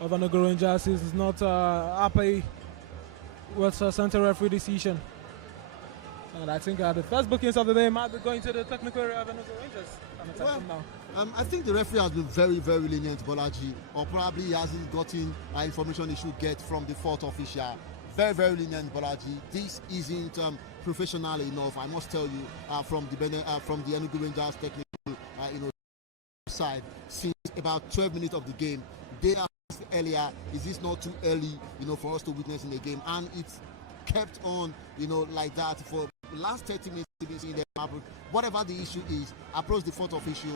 of ENUGU Rangers is not happy with center referee decision. And I think the first bookings of the day might be going to the technical area of ENUGU Rangers. Well, I think the referee has been very, very lenient, Bolaji, or probably he hasn't gotten information he should get from the fourth official. Very, very lenient, Bolaji. This isn't professional enough, I must tell you, from the ENUGU Rangers technical side. Since about 12 minutes of the game, they asked earlier, is this not too early, for us to witness in the game? And it's kept on, like that for the last 30 minutes. Whatever the issue is, approach the fourth official,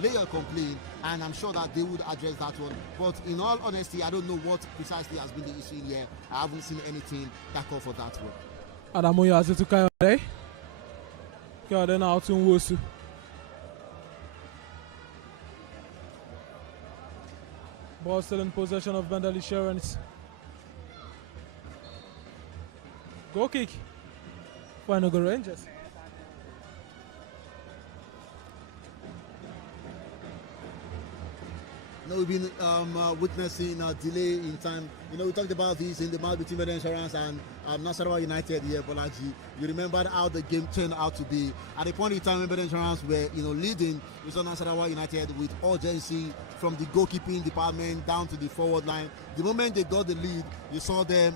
lay a complaint, and I'm sure that they would address that one. But in all honesty, I don't know what precisely has been the issue here. I haven't seen anything that call for that one. Adamu Yazi to Kayode. Kayode now to Nwosu. Ball still in possession of BENDEL Insurance. Goal kick for ENUGU Rangers. We've been witnessing a delay in time. We talked about this in the match between BENDEL Insurance and Nasarawa United here, Bolaji. You remember how the game turned out to be. At the point in time when BENDEL Insurance were leading, we saw Nasarawa United with urgency from the goalkeeping department down to the forward line. The moment they got the lead, you saw them,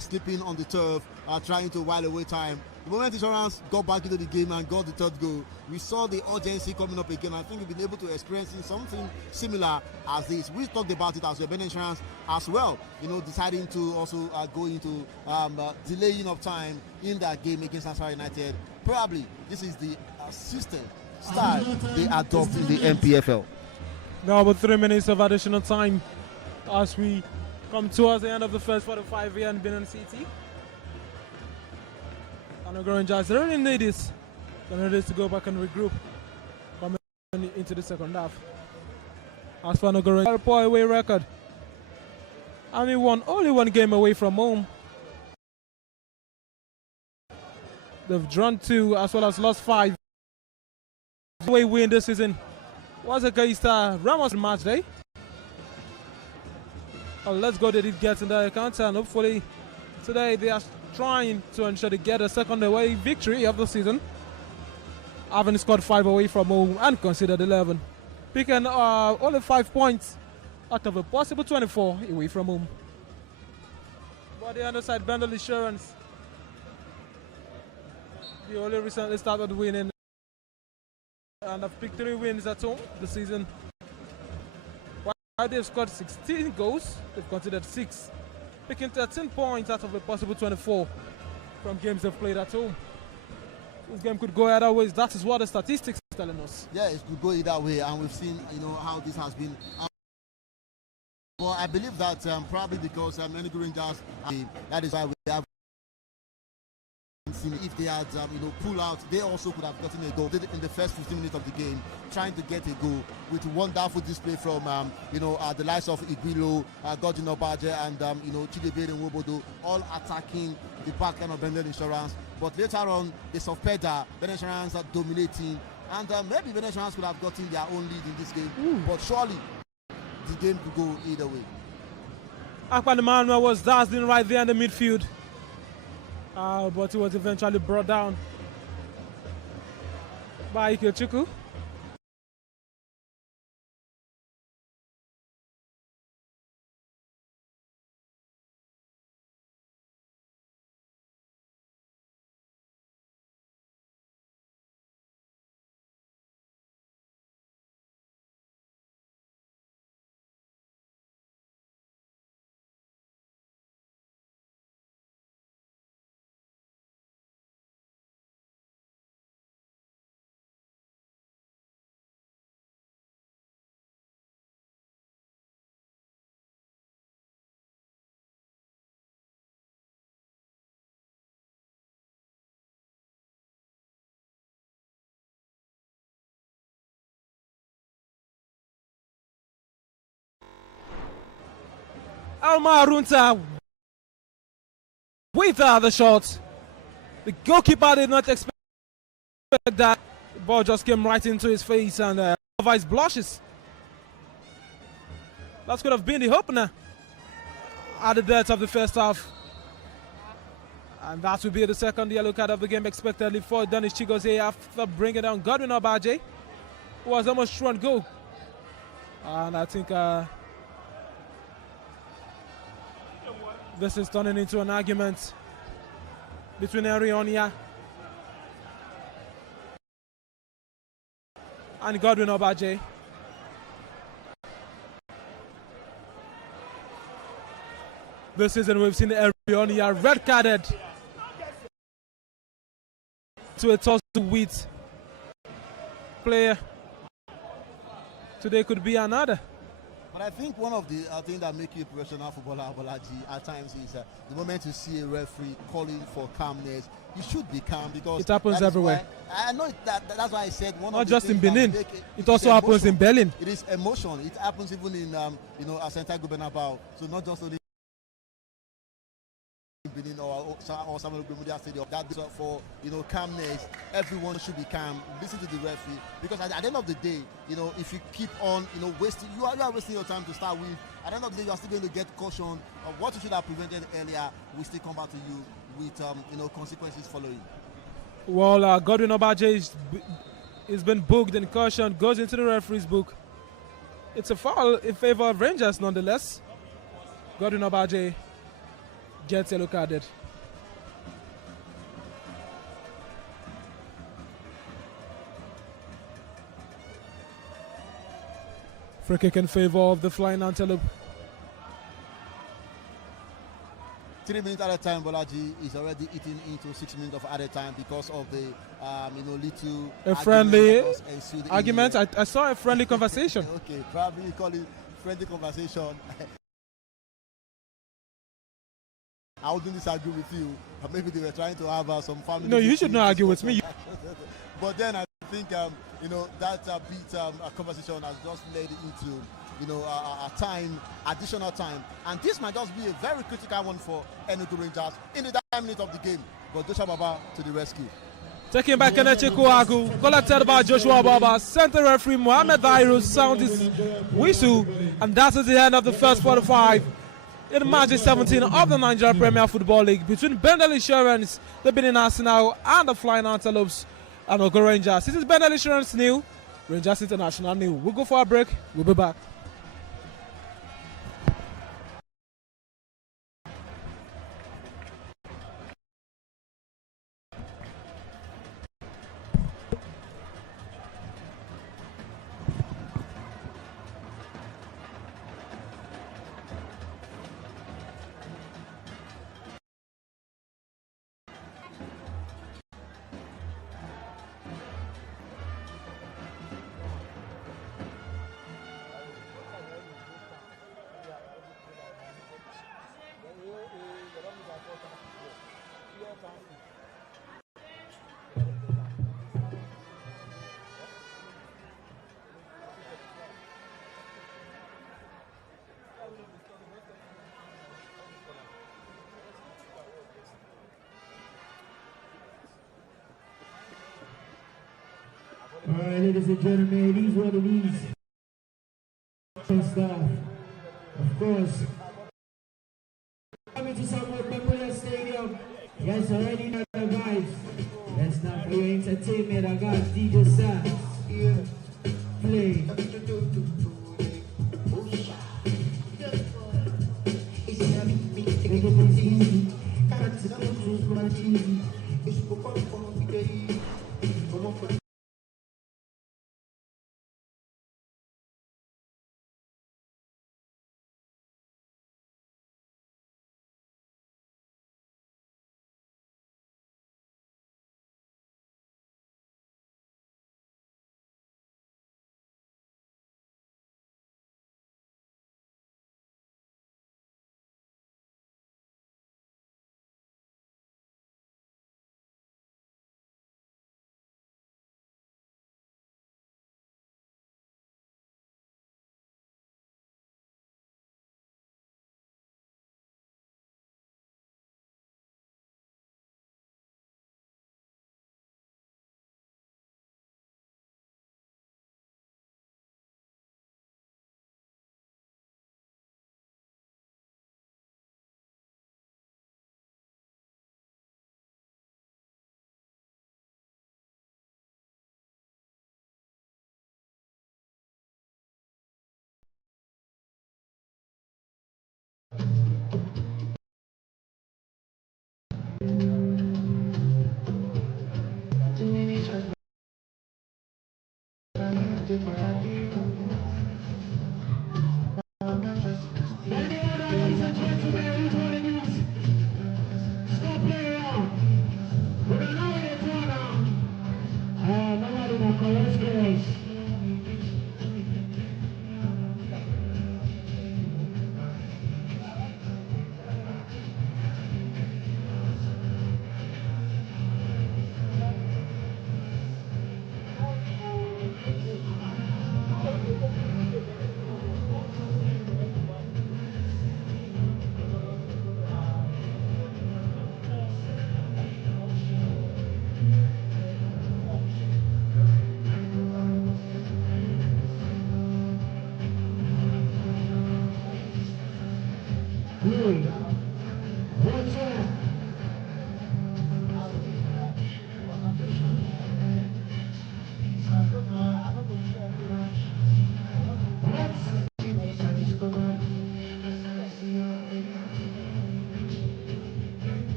sleeping on the turf, trying to while away time. The moment Insurance got back into the game and got the third goal, we saw the urgency coming up again. I think we've been able to experience something similar as this. We talked about it as well, BENDEL Insurance as well, deciding to also go into delaying of time in that game against Nasarawa United. Probably this is the system style they adopt in the NPFL. Now about 3 minutes of additional time as we come towards the end of the first 45 here in Benin City. ENUGU Rangers really need this. They need this to go back and regroup coming into the second half. As for ENUGU, poor away record. Only one game away from home. They've drawn 2 as well as lost 5. Away win this season was against Ramos match day. Let's go. They did get in the account, and hopefully today they are trying to ensure they get a second away victory of the season, having scored 5 away from home and considered 11, picking only 5 points out of a possible 24 away from home. But the other side, BENDEL Insurance, they only recently started winning and have picked 3 wins at home this season. While they've scored 16 goals, they've conceded 6, picking 13 points out of a possible 24 from games they've played at home. This game could go either ways. That is what the statistics is telling us. Yeah, it could go either way, and we've seen, how this has been. Well, I believe that probably because ENUGU Rangers, that is why we have. If they had, pull out, they also could have gotten a goal in the first 15 minutes of the game, trying to get a goal with wonderful display from, the likes of Igwilo, Godwin Obaje, and, Chidebere and Wobodo, all attacking the back end of BENDEL Insurance. But later on, they suffered BENDEL Insurance are dominating, and maybe BENDEL Insurance could have gotten their own lead in this game. But surely, the game could go either way. Akpan Emmanuel was dazzling right there in the midfield. But he was eventually brought down by Ikechukwu. Alma Arunta with the shot. The goalkeeper did not expect that. The ball just came right into his face, and Vice blushes. That could have been the opener at the death of the first half. And that will be the second yellow card of the game expectedly for Dennis Chigozie after bringing down Godwin Obaje, who was almost through on goal. And I think this is turning into an argument between Erionia and Godwin Obaje. This season we've seen Erionia red carded to a toss to wheat player. Today could be another. But I think one of the things that make you a professional footballer, Bolaji, at times is the moment you see a referee calling for calmness, you should be calm, because it happens everywhere. I know that's why I said one not of the just in things Benin, it also emotion. happens in Berlin. It is emotion. It happens even in Asante Gubernabao. So not just only Benin or Samuel Ogbemudia Stadium. That is for calmness. Everyone should be calm. Listen to the referee, because at the end of the day, if you keep on wasting, you are wasting your time to start with. At the end of the day, you are still going to get caution. What you should have prevented earlier will still come back to you with consequences following. Well, Godwin Obaje is been booked and caution goes into the referee's book. It's a foul in favor of Rangers nonetheless. Godwin Obaje gets yellow carded. Free kick in favor of the Flying Antelope. 3 minutes at a time, Bolaji is already eating into 6 minutes of added time because of the little friendly argument. I saw a friendly conversation. Okay, probably you call it friendly conversation. I wouldn't disagree with you. Maybe they were trying to have some family. No, you should not argue with me. But then I think that bit conversation has just led into time, additional time, and this might just be a very critical one for ENUGU Rangers in the 9 minutes of the game. But Joshua Baba to the rescue. Taking back Kelechi Kouagu, collected by Joshua Baba. Center referee Mohamed Dairo sound his whistle, and that is the end of the first 45 in match 17 of the Nigerian Premier Football League between BENDEL Insurance, the Benin Arsenal, and the Flying Antelopes and ENUGU Rangers. This is BENDEL Insurance new, Rangers International new. We'll go for a break. We'll be back. All right, ladies and gentlemen, these one of these stuff. Of course, coming to Samuel Memorial Stadium. You guys already know the vibes. That's not for your entertainment. I got DJ Sax. Play. Make it easy. Got to go to my TV.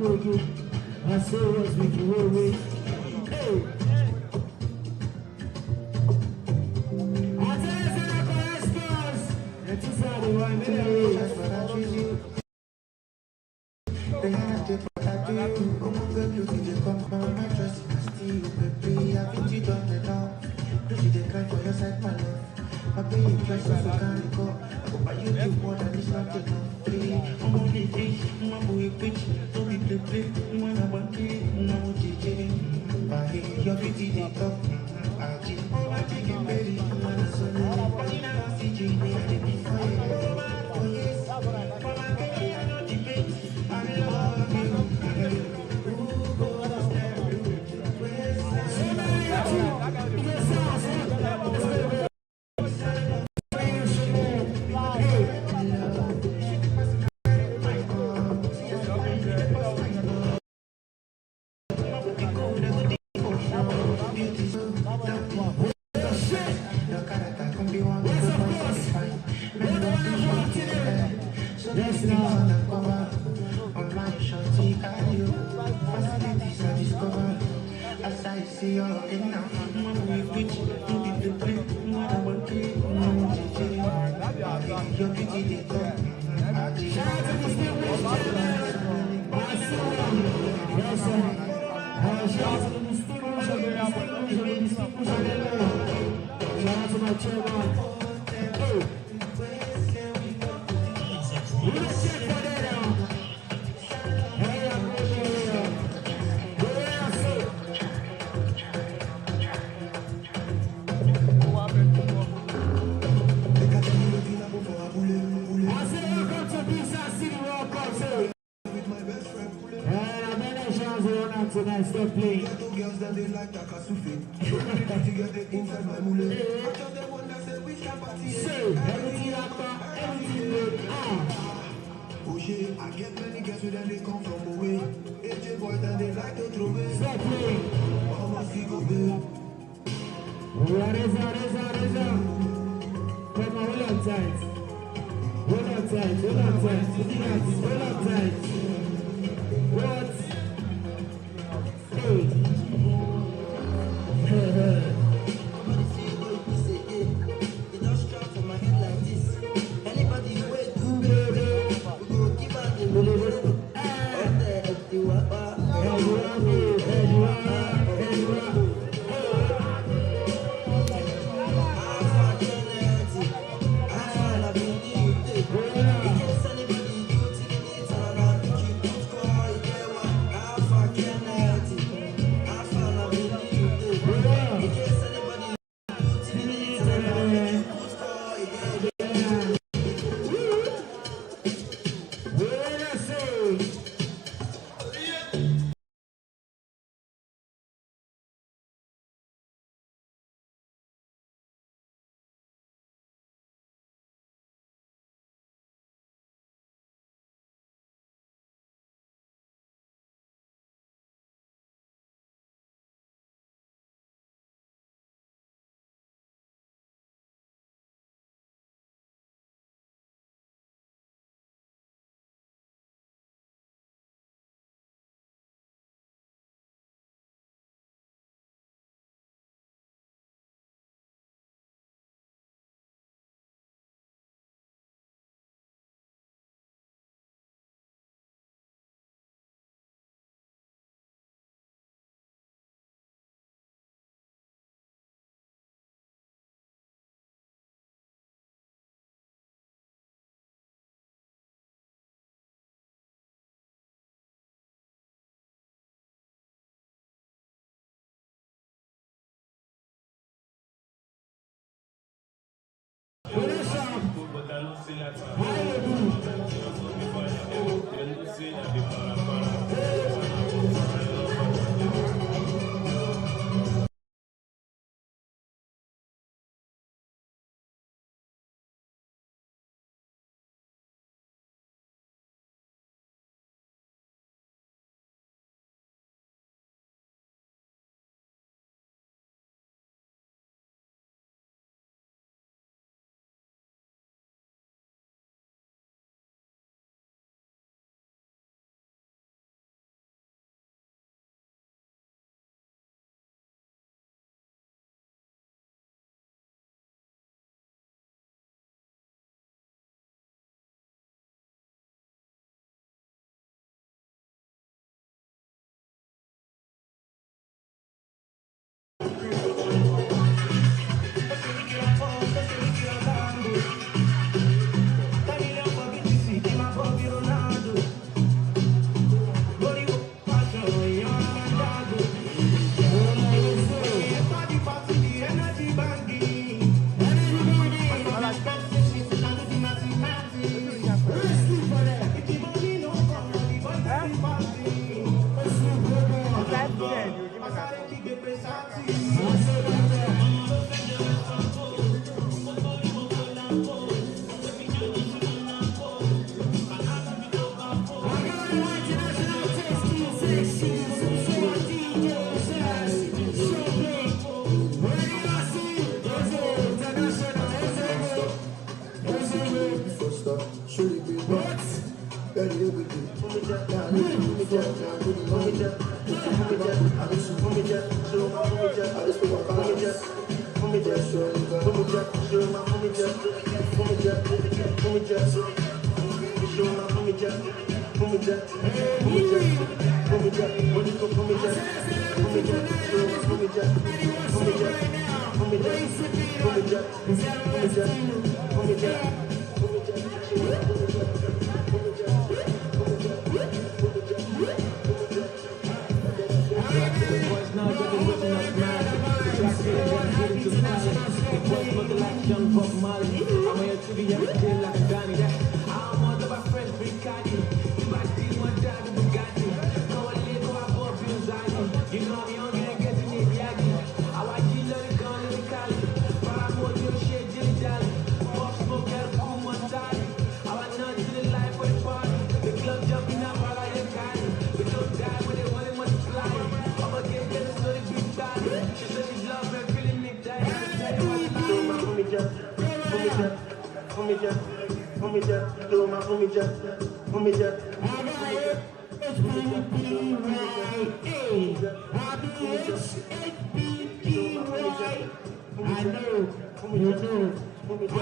ENUGU. I say what's with you, way. Hey. I tell you, say that correct scores. And two side the one, maybe I will. That's what I choose you. They have to put that to you. Oh, my God, look at you come from my trust. I still baby. Haven't you done enough? Do you dey cry for your side, my love? I pay you price so can't go. I go buy you the more than it's not enough. I'm on the fish, I'm on the pitch. Don't be play, when I want it, I'm on the I hear your beauty, they talk. I take it, baby, I'm on the solo. But in a CG, they are the before you. Oh, yes, for my baby, I know the bitch. I love you. Tonight, stop playing. Girls that they like that kasufe. You get the inside my mule. I just the one that said we can party. Say everything after everything good. Oh shit, I get many girls with them they come from away. AJ boys that they like to throw away. Stop playing. Almost he go there. Reza. Come on, hold on tight. Hold on tight. What?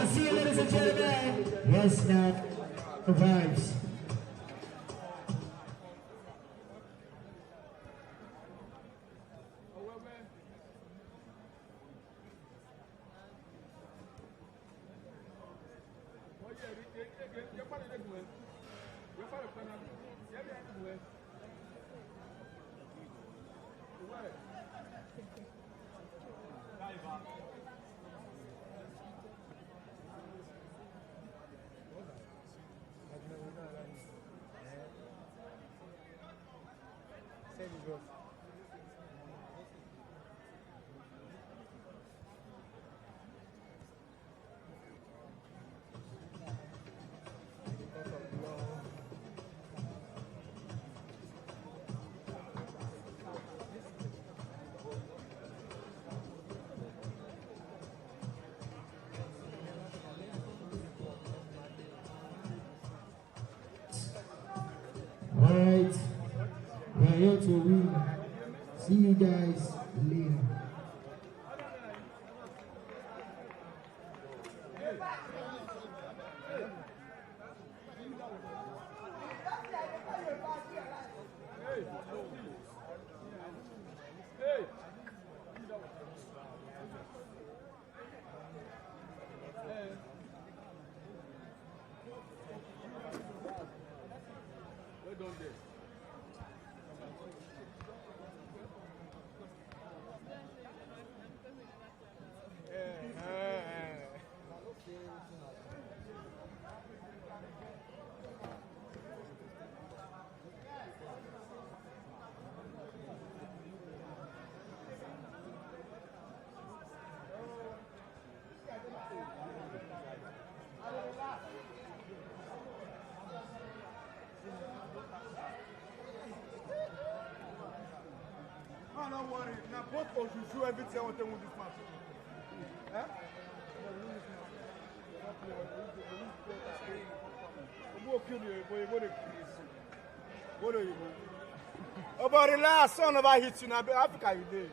I see you, ladies and gentlemen. Yes, that vibes. Alright, we're here to win. See you guys later. Don't worry. Now both of you do everything I want to with this match. Eh? Oh, but the last son of I hit you now, Africa you did.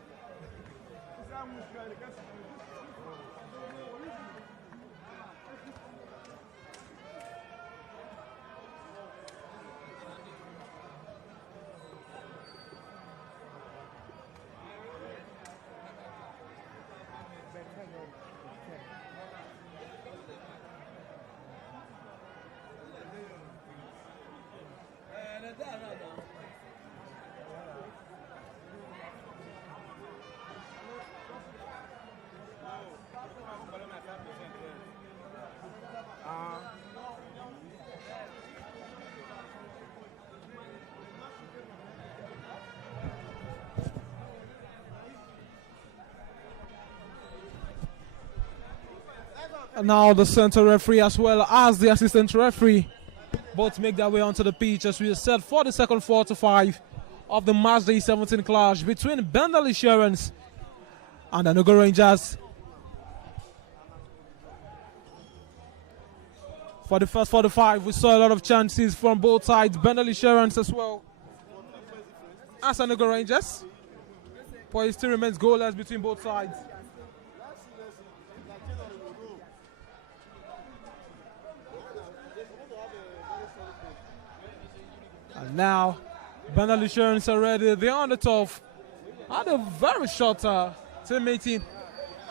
And now the center referee as well as the assistant referee both make their way onto the pitch as we are set for the second 45 of the match day 17 clash between BENDEL Insurance and ENUGU Rangers. For the first 45, we saw a lot of chances from both sides. BENDEL Insurance as well as ENUGU Rangers. But it still remains goalless between both sides. And now, BENDEL Insurance are ready. They're on the turf. Had a very short team meeting.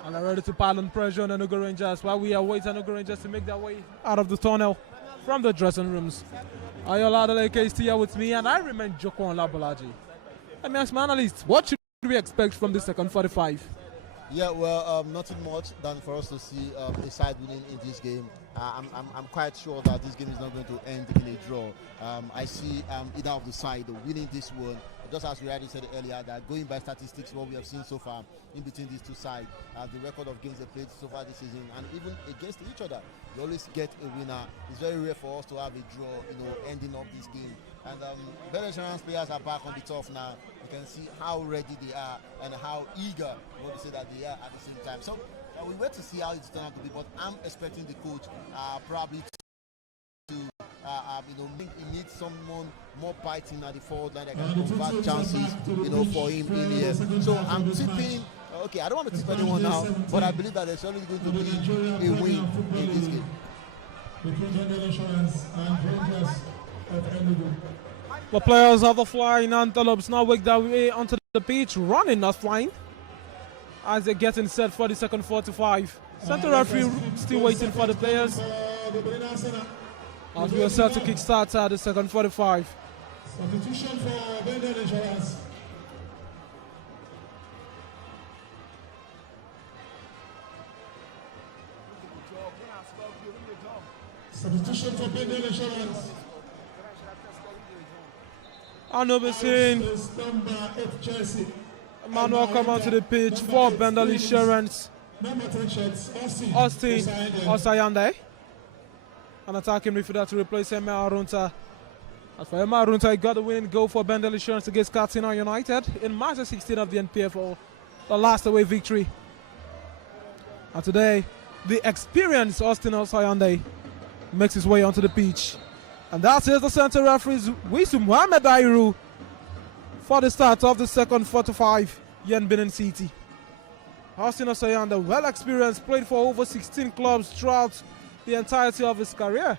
And are ready to pile on pressure on ENUGU Rangers while we await ENUGU Rangers to make their way out of the tunnel from the dressing rooms. Ayola Adeleke is here with me, and I remain Joko Olabolaji. Let me ask my analyst, what should we expect from the second 45? Yeah, well, nothing much than for us to see a side winning in this game. I'm quite sure that this game is not going to end in a draw. I see either of the side winning this one. Just as we already said earlier, that going by statistics, what we have seen so far in between these two sides, the record of games they played so far this season, and even against each other, you always get a winner. It's very rare for us to have a draw, ending up this game. And BENDEL Insurance players are back on the turf now. You can see how ready they are and how eager, to say that they are at the same time. So we wait to see how it's turns out to be, but I'm expecting the coach probably to he needs someone more biting at the forward line that can convert chances, for him in here. So I'm tipping. Okay, I don't want to tip anyone now, but I believe that there's only going to be a win in this game. The players of the Flying Antelopes now work their way onto the pitch, running, not flying, as they're getting set for the second 45. Center referee still waiting for the players as we are set to kickstart at the second 45. Substitution for BENDEL Insurance. Substitution for BENDEL Insurance. Anobesin Number 8 Chelsea. Emmanuel come onto the pitch for BENDEL Insurance. Number 10 shirts, Austin Osayande. An attacking midfielder to replace Emma Arunta. As for Emma Arunta, he got the winning goal for BENDEL Insurance against Katsina United in March 16 of the NPFL, the last away victory. And today, the experienced Austin Osayande makes his way onto the pitch. And that is the center referee's Wisu Mohamed Dairu for the start of the second 45, Yen Benin City. Austin Osayande, well experienced, played for over 16 clubs throughout the entirety of his career,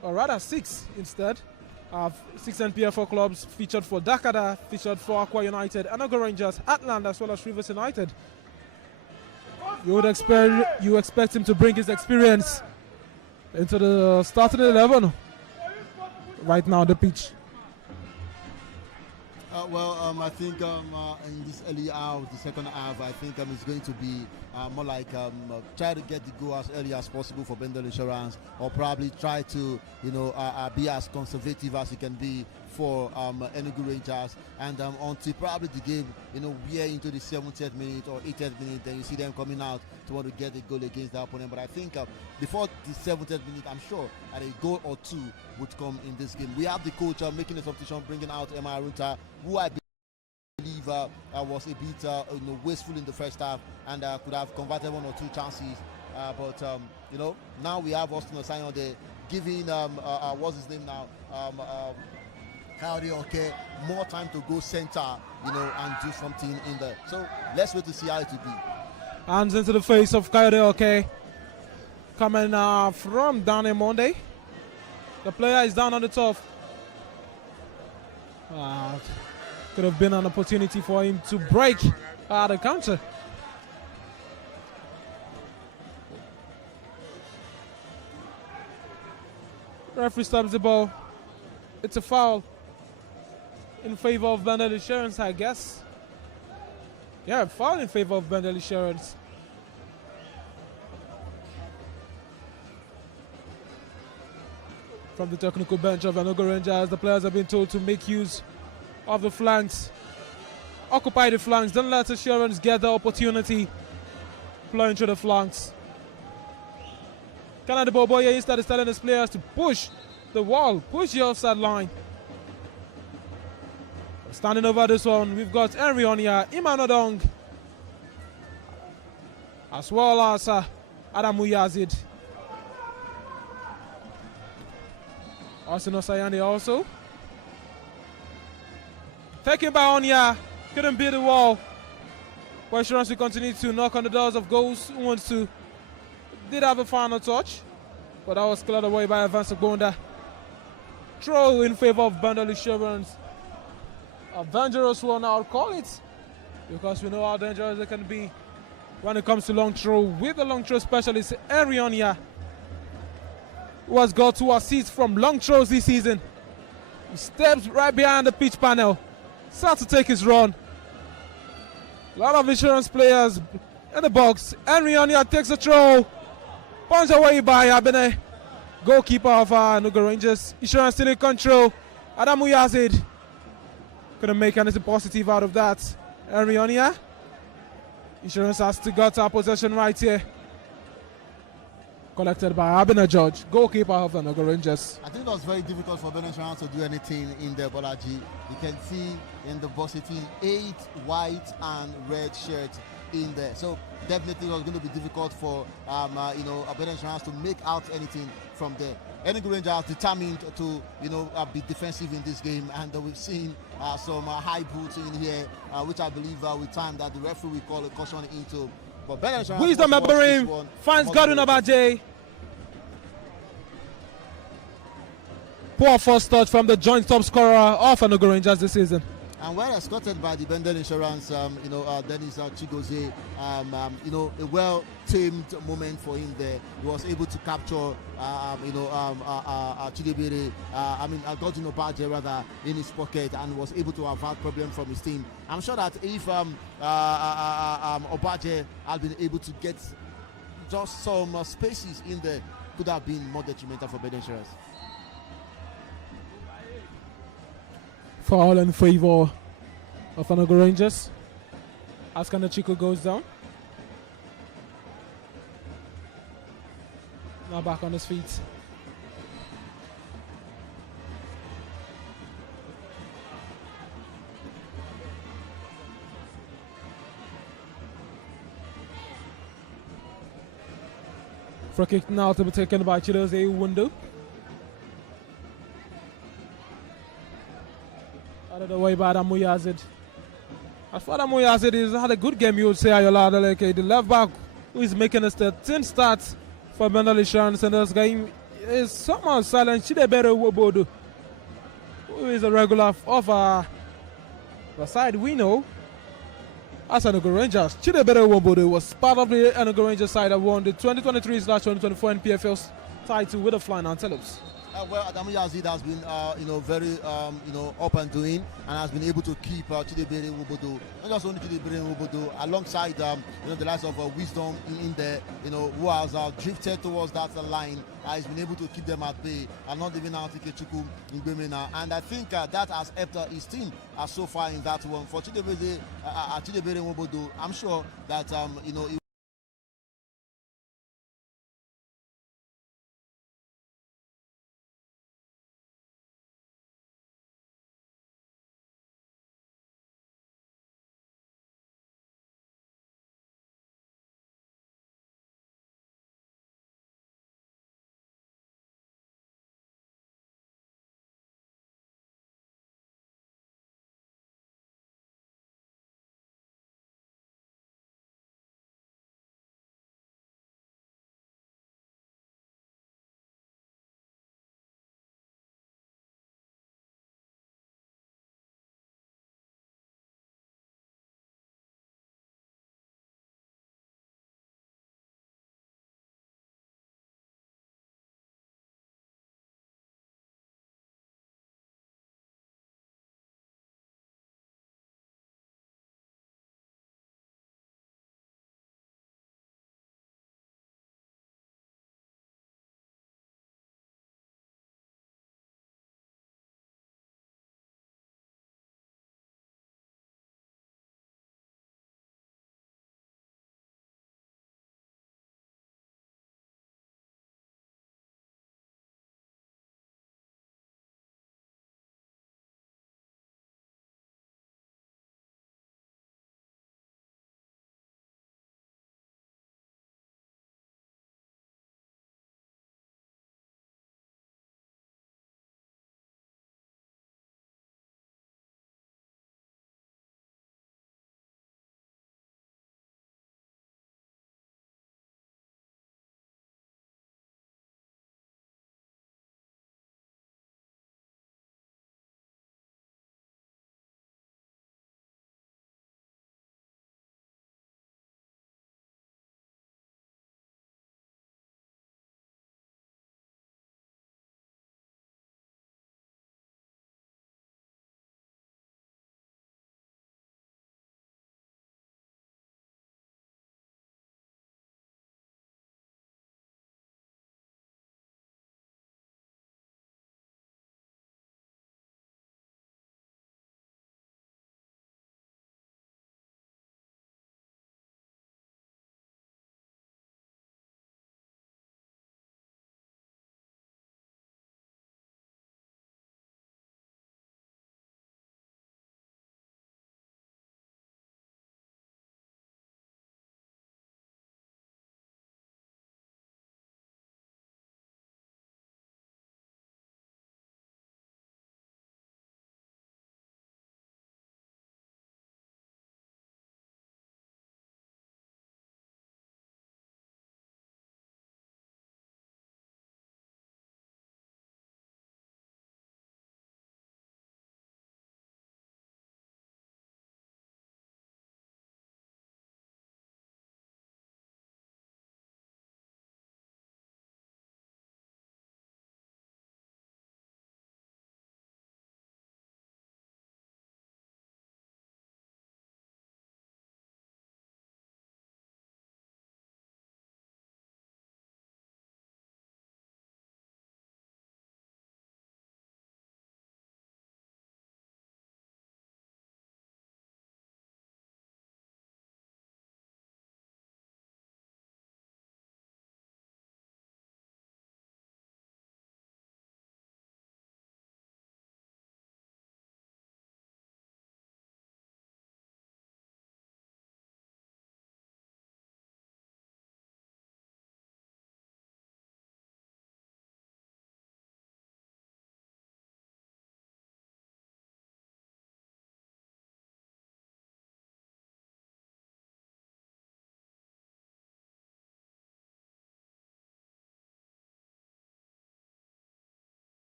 or rather 6 instead. 6 NPFL clubs, featured for Dakada, featured for Aqua United, ENUGU Rangers, Atland, as well as Rivers United. You expect him to bring his experience into the starting 11 right now on the pitch. I think in this early hours, the second half, I think it's going to be more like try to get the goal as early as possible for BENDEL Insurance, or probably try to be as conservative as it can be for ENUGU Rangers, and until probably the game we're into the 70th minute or 80th minute, then you see them coming out to want to get a goal against their opponent. But I think before the 70th minute, I'm sure that a goal or two would come in this game. We have the coach making a substitution, bringing out Emma Arunta, who I believe was a bit wasteful in the first half and could have converted 1 or 2 chances. But now we have Austin Osayande there giving what's his name now, okay, more time to go center, and do something in there. So let's wait to see how it will be. Hands into the face of Coyote, okay. Coming from Danny Monday. The player is down on the turf. Could have been an opportunity for him to break the counter. Referee stops the ball. It's a foul in favor of BENDEL Insurance, I guess. Yeah, foul in favor of BENDEL Insurance. From the technical bench of ENUGU Rangers, the players have been told to make use of the flanks. Occupy the flanks, don't let Assurance get the opportunity. Playing through the flanks. Canada Boboye instead is telling his players to push the wall, push the offside line. Standing over this one, we've got Henry on here, Imanodong, as well as Adamu Yazid. Arsenal Sayani also. Taken by Onya, couldn't beat the wall. But Insurance will continue to knock on the doors of goals. Who wants to? Did have a final touch, but that was cleared away by Evans Bonda. Throw in favor of BENDEL Insurance. A dangerous one, I'll call it, because we know how dangerous it can be when it comes to long throw. With the long throw specialist, Henry Onya, who has got 2 assists from long throws this season. He steps right behind the pitch panel, starts to take his run. A lot of Insurance players in the box. Henry Onya takes a throw, punched away by Abene, goalkeeper of ENUGU Rangers. Insurance still in control. Adamu Yazid couldn't make anything positive out of that. Henry Onya. Insurance has still got our possession right here. Collected by Abena George, goalkeeper of ENUGU Rangers. I think it was very difficult for BENDEL Insurance to do anything in the Bolaji. You can see in the box 8 white and red shirts in there. So definitely it was going to be difficult for BENDEL Insurance to make out anything from there. ENUGU Rangers determined to be defensive in this game, and we've seen some high boots in here, which I believe with time that the referee will call a caution into. But BENDEL Insurance Wisdom Eberim finds Godwin Abaje. Poor first touch from the joint top scorer of ENUGU Rangers this season. And well escorted by the BENDEL Insurance, Dennis Chigozie, a well-tamed moment for him there. He was able to capture, Chidebere, Godwin Obaje rather, in his pocket, and was able to avert problem from his team. I'm sure that if Obaje had been able to get just some spaces in there, could have been more detrimental for BENDEL Insurance. Foul in favor of ENUGU Rangers. Askana Chico goes down. Now back on his feet. Free kick now to be taken by Chidozie Window. Out of the way by Adamu Yazid. As far as Adamu Yazid has had a good game, you would say, Ayola Adeleke, the left back who is making a 13 starts for BENDEL Insurance, and this game is somehow silent. Chidebere Wobodo, who is a regular of the side we know as ENUGU Rangers. Chidebere Wobodo was part of the ENUGU Rangers side that won the 2023/2024 NPFL title with the Flying Antelopes. Well, Adamu Yazid has been, very, up and doing, and has been able to keep Chidebere Wobodo, not just only Chidebere Wobodo, alongside, the likes of Wisdom in there, who has drifted towards that line. He's been able to keep them at bay and not even out Ikechukwu Ngbemena. And I think that has helped his team so far in that one. For Chidebere Wobodo, I'm sure that,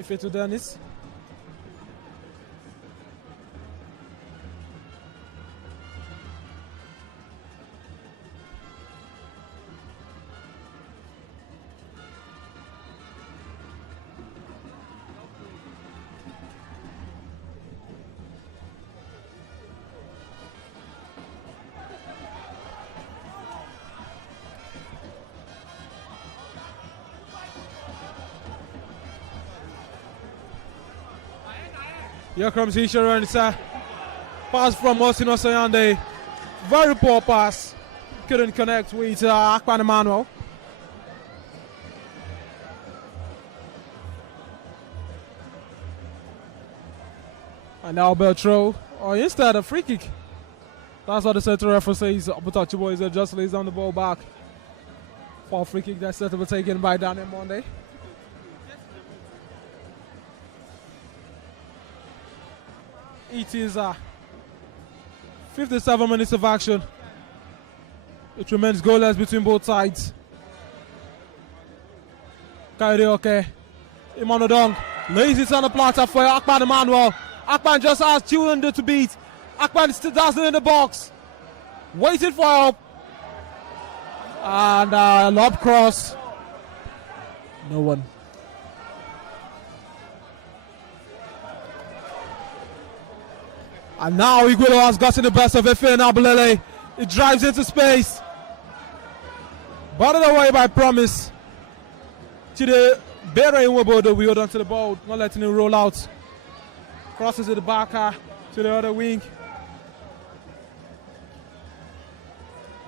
If it to Dennis. Here comes Insurance. Pass from Osino Sayande. Very poor pass. Couldn't connect with Akpan Emmanuel. And now Beltro. Or instead a free kick. That's what the center referee says. Obutachi Boys just lays down the ball back. For a free kick that's set to be taken by Daniel Monday. It is 57 minutes of action. It remains goalless between both sides. Kairioke. Imano Dong lays it on the platter for Akpan Emmanuel. Akpan just has Chiwende to beat. Akpan still dancing in the box. Waiting for help. And lob cross. No one. And now Iguero has gotten the best of Efe Nabulele. It drives into space. Batted away by Promise. Chide Bere Inwobodo, we hold on to the ball, not letting it roll out. Crosses at the back to the other wing.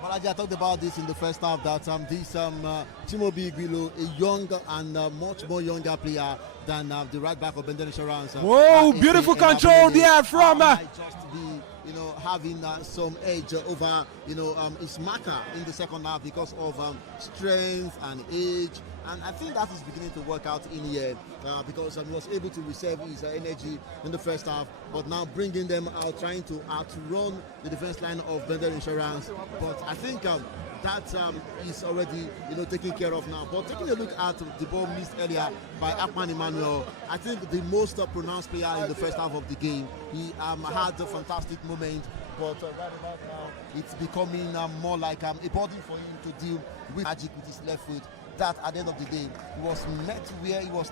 Well, I talked about this in the first half that this Chimobi Iguilo, a young and much more younger player than the right back of BENDEL Insurance. Whoa, beautiful control there from just be, having some edge over, his marker in the second half because of strength and age. And I think that is beginning to work out in here because he was able to reserve his energy in the first half, but now bringing them out, trying to outrun the defense line of BENDEL Insurance. But I think that is already taken care of now. But taking a look at the ball missed earlier by Akpan Emmanuel, I think the most pronounced player in the first half of the game. He had a fantastic moment, but right about now it's becoming more like a body for him to deal with magic with his left foot. That at the end of the day he was met where he was.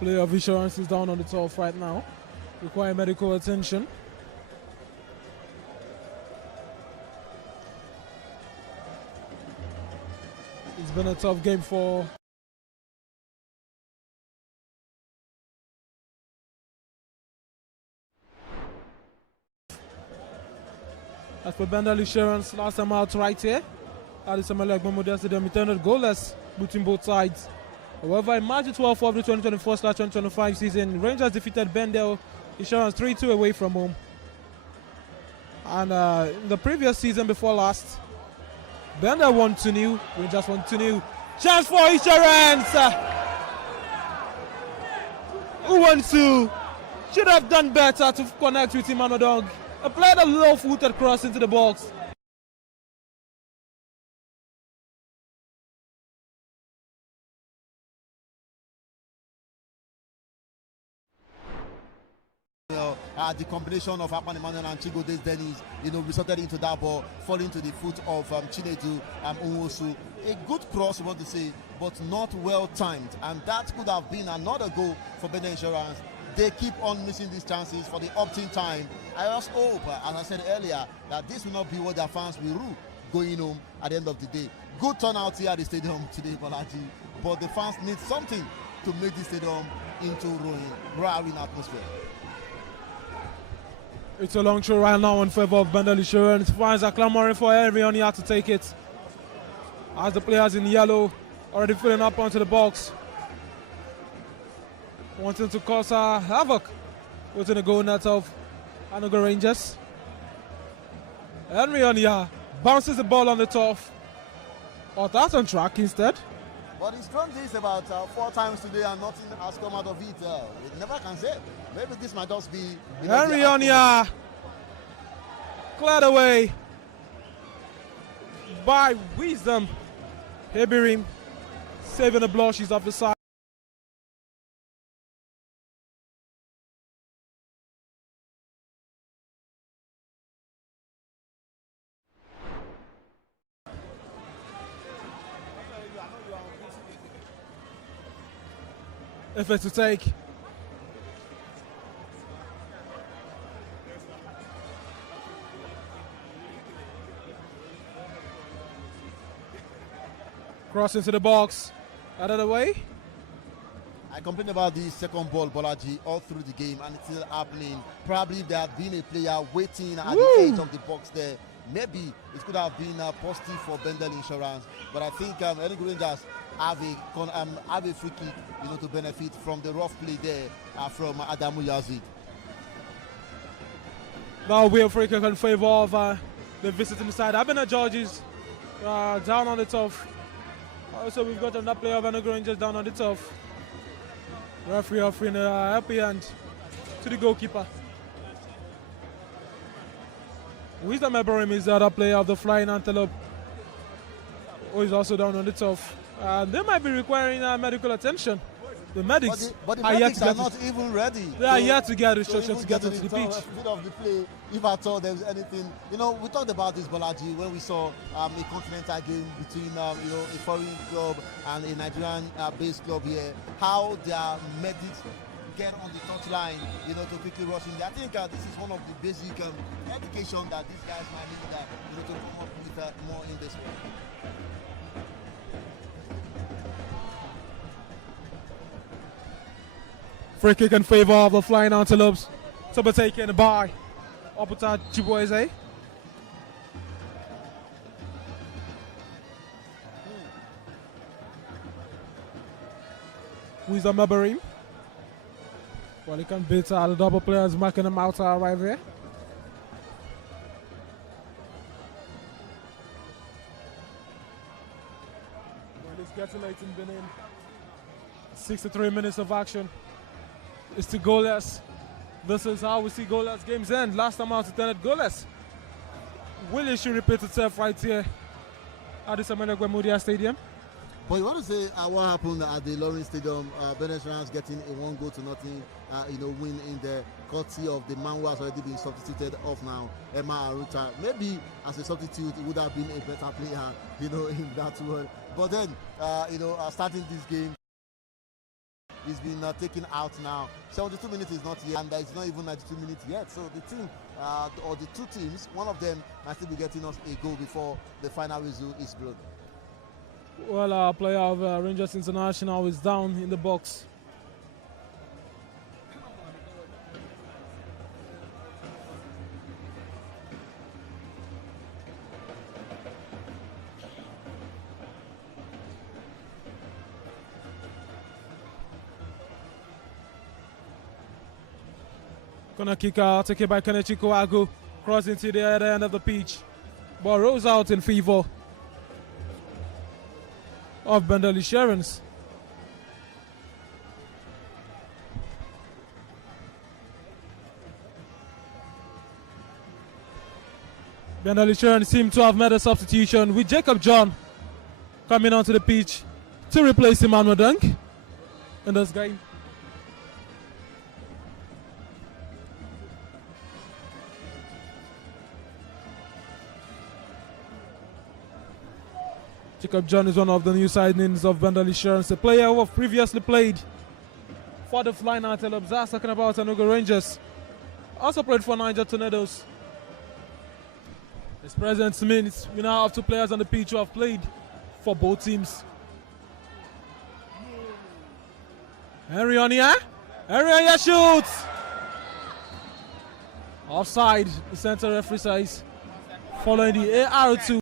Player of Insurance is down on the turf right now. Require medical attention. It's been a tough game for as for BENDEL Insurance, last time out right here at the Samuel Egbomo Stadium, it ended goalless between both sides. However, in March 12th of the 2024/2025 season, Rangers defeated BENDEL Insurance 3-2 away from home. And in the previous season before last, BENDEL won 2-0, Rangers won 2-0. Chance for Insurance! Who wants to? Should have done better to connect with Imano Dong. Applied a low-footed cross into the box. The combination of Akpan Emmanuel and Chigo Dennis, resulted into that ball falling to the foot of Chinedu Nwosu. A good cross, we want to say, but not well timed, and that could have been another goal for BENDEL Insurance. They keep on missing these chances for the opt-in time. I just hope, as I said earlier, that this will not be what their fans will rule going home at the end of the day. Good turnout here at the stadium today, Bolaji, but the fans need something to make the stadium into roaring atmosphere. It's a long throw right now in favor of BENDEL Insurance. Fans are clamoring for everyone here to take it. As the players in yellow already filling up onto the box, wanting to cause havoc within the goal net of ENUGU Rangers. Henry Onia bounces the ball on the turf. Or that's on track instead. But he's thrown this about 4 times today and nothing has come out of it. It never can say. Maybe this might just be. Henry Onia Cleared away by Wisdom. Hebirim saving the blow. She's off the side. Effort to take. Cross into the box. Out of the way. I complained about the second ball, Bolaji, all through the game, and it's still happening. Probably if there had been a player waiting at the edge of the box there, maybe it could have been positive for BENDEL Insurance. But I think ENUGU Rangers have a free kick, to benefit from the rough play there from Adamu Yazid. Now we free kick in favor of the visiting side. Abena Georges down on the turf. Also, we've got another player of ENUGU Rangers down on the turf. Referee offering a happy hand to the goalkeeper. Wisdom Eberim is the other player of the Flying Antelope, who is also down on the turf. They might be requiring medical attention. The medics, but the medics are not even ready. They are yet to get instructions to get onto the pitch. Bit of the play, if at all there was anything. We talked about this, Bolaji, when we saw a continental game between a foreign club and a Nigerian based club here. How their medics get on the touchline, to quickly rush in there. I think this is one of the basic education that these guys might need to come up with more in this way. Free kick in favor of the Flying Antelopes. To be taken by Oputa Chibueze. Wisdom Eberim. Well, he can beat the double players, marking them out right there. Well, it's getting late in Benin. 63 minutes of action. It's to goalless. This is how we see goalless games end. Last time out, it ended goalless. Will it should repeat itself right here at the Samuel Gwemudia Stadium? But you want to say what happened at the Lawrence Stadium? BENDEL getting a 1-0 win in the courtesy of the man who has already been substituted off now, Emma Aruta. Maybe as a substitute, it would have been a better player, in that world. But then, starting this game, he's been taken out now. 72 minutes is not yet, and it's not even 92 minutes yet. So the team, or the two teams, one of them might still be getting us a goal before the final whistle is blown. Well, our player of Rangers International is down in the box. Gonna kick out, taken by Kenichi Kouagu, crossing to the other end of the pitch. Ball rolls out in favor of BENDEL Insurance. BENDEL Insurance seem to have made a substitution with Jacob John coming onto the pitch to replace Emmanuel Dunk in this game. Jacob John is one of the new signings of BENDEL Insurance, a player who have previously played for the Flying Antelopes. That's talking about ENUGU Rangers. Also played for Niger Tornadoes. His presence means we now have two players on the pitch who have played for both teams. Henry Onia shoots! Offside, the center referee says, following the AR2.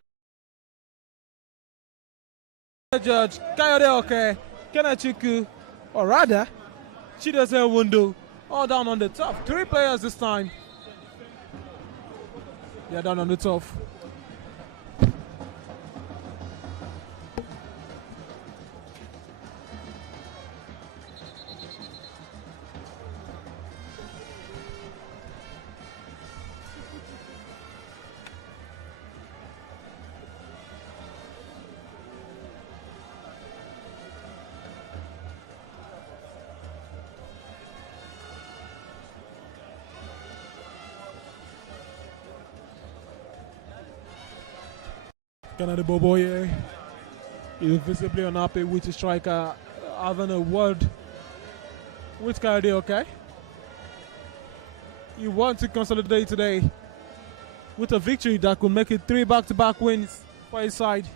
Judge Kayode Oke, Kenechukwu, or rather, Chidozie Owundo, all down on the top. 3 players this time. They're down on the top. Kennedy Boboye is visibly unhappy with his striker having a word with Kennedy, okay? He wants to consolidate today with a victory that could make it 3 back-to-back wins for his side.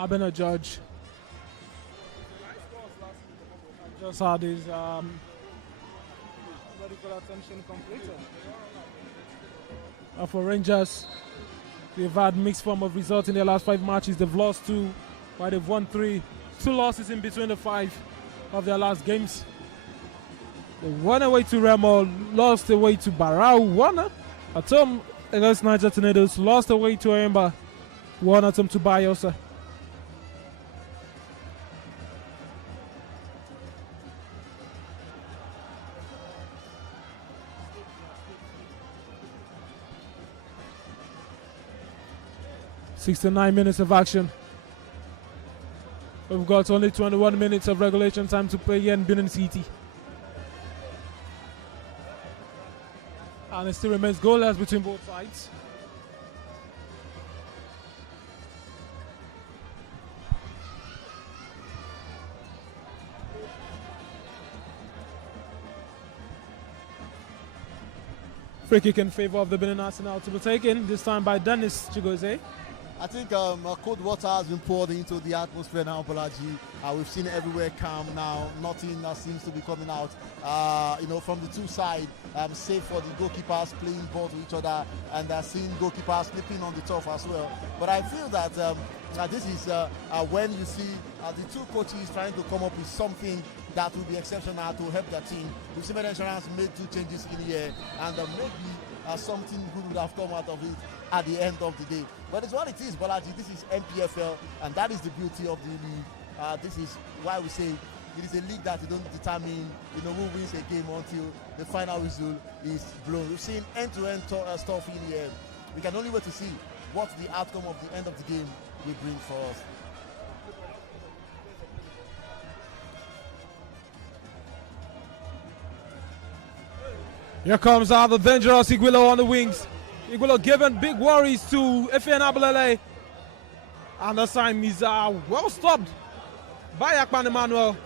I've been a judge. I just had his medical attention completed. For Rangers, they've had mixed form of results in their last 5 matches. They've lost 2, while they've won 3. 2 losses in between the 5 of their last games. They won away to Remo, lost away to Barau, won at home against Niger Tornadoes, lost away to Emba, won at home to Bayosa. "69 minutes of action. We've got only 21 minutes of regulation time to play here in Benin City. And it still remains goalless between both sides. Free kick in favor of the Benin Arsenal to be taken, this time by Dennis Chigoze. I think cold water has been poured into the atmosphere now, Bolaji. We've seen everywhere calm now. Nothing seems to be coming out, from the 2 sides, save for the goalkeepers playing ball to each other and seeing goalkeepers slipping on the turf as well. But I feel that this is when you see the 2 coaches trying to come up with something that will be exceptional to help their team. We've seen Insurance made 2 changes in here, and maybe something good would have come out of it at the end of the day. But it's what it is, Bolaji. This is NPFL, and that is the beauty of the league. This is why we say it is a league that you don't determine, who wins a game until the final whistle is blown. We've seen end-to-end stuff in here. We can only wait to see what the outcome of the end of the game will bring for us. Here comes the dangerous Iguilo on the wings. Iguilo giving big worries to FN Abulele. And the time is well stopped by Akpan Emmanuel.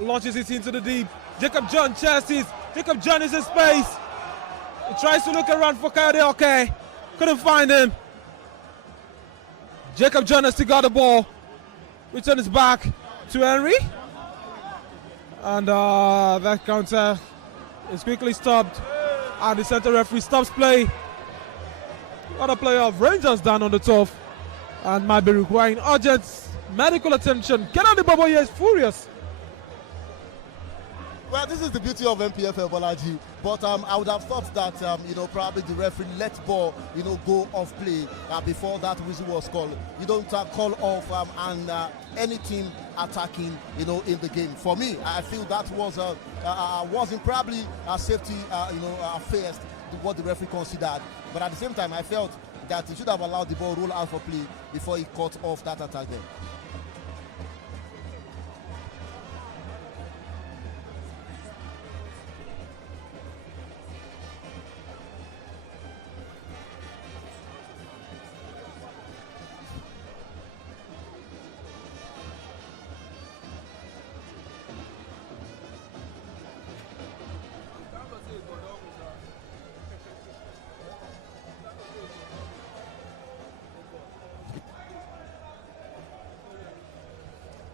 Launches it into the deep. Jacob John chases. Jacob John is in space. He tries to look around for Kayode Oke. Couldn't find him. Jacob John has still got the ball. Returns back to Henry. And that counter is quickly stopped. And the center referee stops play. Got a player of Rangers down on the turf and might be requiring urgent medical attention. Kennedy Boboye is furious. Well, this is the beauty of NPFL, Bolaji. But I would have thought that, probably the referee let ball, go off play before that whistle was called. You don't call off any team attacking, in the game. For me, I feel that wasn't probably a safety, first, what the referee considered. But at the same time, I felt that he should have allowed the ball roll out for play before he cut off that attack there.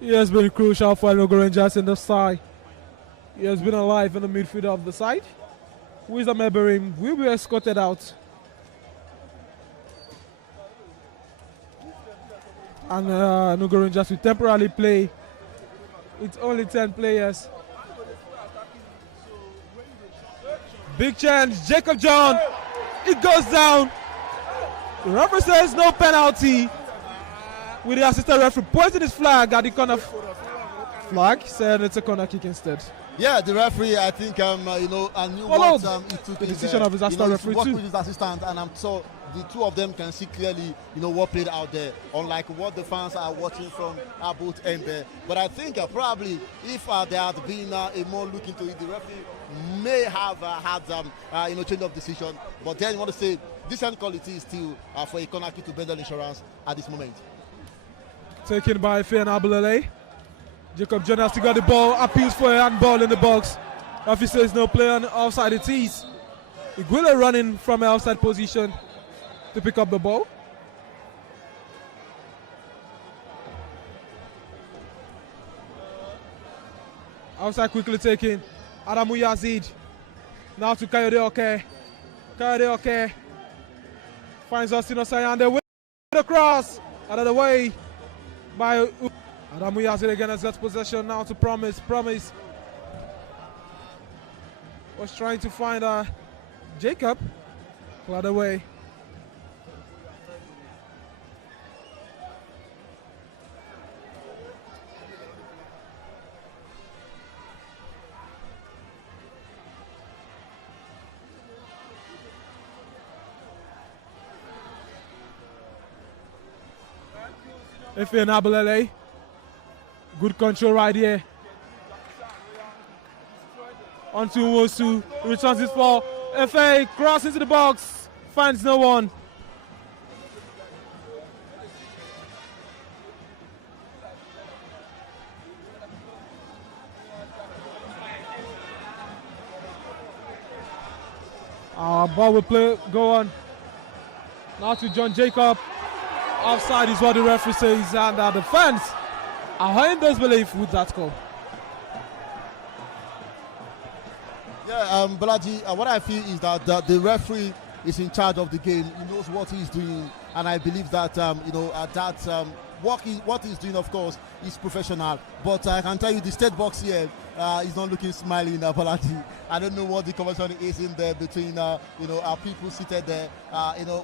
He has been crucial for ENUGU Rangers in the side. He has been alive in the midfield of the side. Wisdom Eberim will be escorted out. And ENUGU Rangers will temporarily play It's only 10 players. Big chance, Jacob John. It goes down. The referee says no penalty. With the assistant referee pointing his flag at the corner flag, said it's a corner kick instead. Yeah, the referee, I think, I knew what he took. The decision of his assistant referee worked too. with his assistant, and I'm sure the two of them can see clearly, what played out there, unlike what the fans are watching from our both end there. But I think probably if there had been a more look into it, the referee may have had change of decision. But then you want to say decent quality still for a corner kick to BENDEL Insurance at this moment. Taken by Fian Abulele. Jacob John has to get the ball, appeals for a handball in the box. Referee says no play on outside it is. Iguila running from an outside position to pick up the ball. Outside quickly taken. Adamu Yazid. Now to Kayode Oke. Kayode Oke finds Austin Osayan. They win the cross. Out of the way by Adamu Yazid again has got possession now to Promise. Promise was trying to find Jacob. Cleared away. Efe Nabulele. Good control right here. On to Nwosu. Returns his ball. Efe cross into the box. Finds no one. Ball will go on. Now to John Jacob. Offside is what the referee says, and the fans are in disbelief with that call. Yeah, Balaji, what I feel is that the referee is in charge of the game. He knows what he's doing, and I believe that what he's doing, of course, is professional. But I can tell you, the state box here is not looking smiling, Balaji. I don't know what the conversation is in there between our people seated there,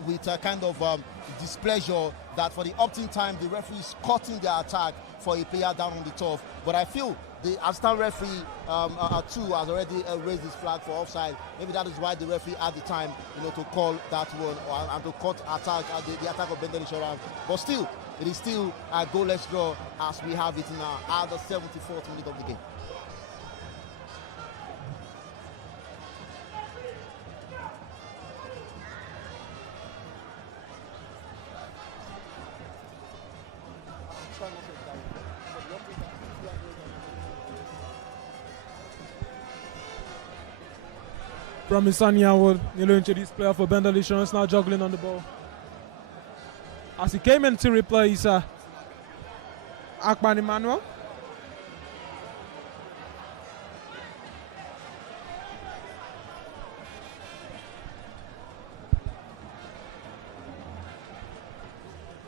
with a kind of displeasure that for the opting time the referee is cutting the attack for a player down on the turf. But I feel the assistant referee too has already raised his flag for offside. Maybe that is why the referee had the time to call that one and to cut the attack of BENDEL Insurance. But still, it is still a goalless draw as we have it now at the 74th minute of the game. Promise Anyanwu, introduced player for BENDEL Insurance, now juggling on the ball. As he came in to replace Akpan Emmanuel.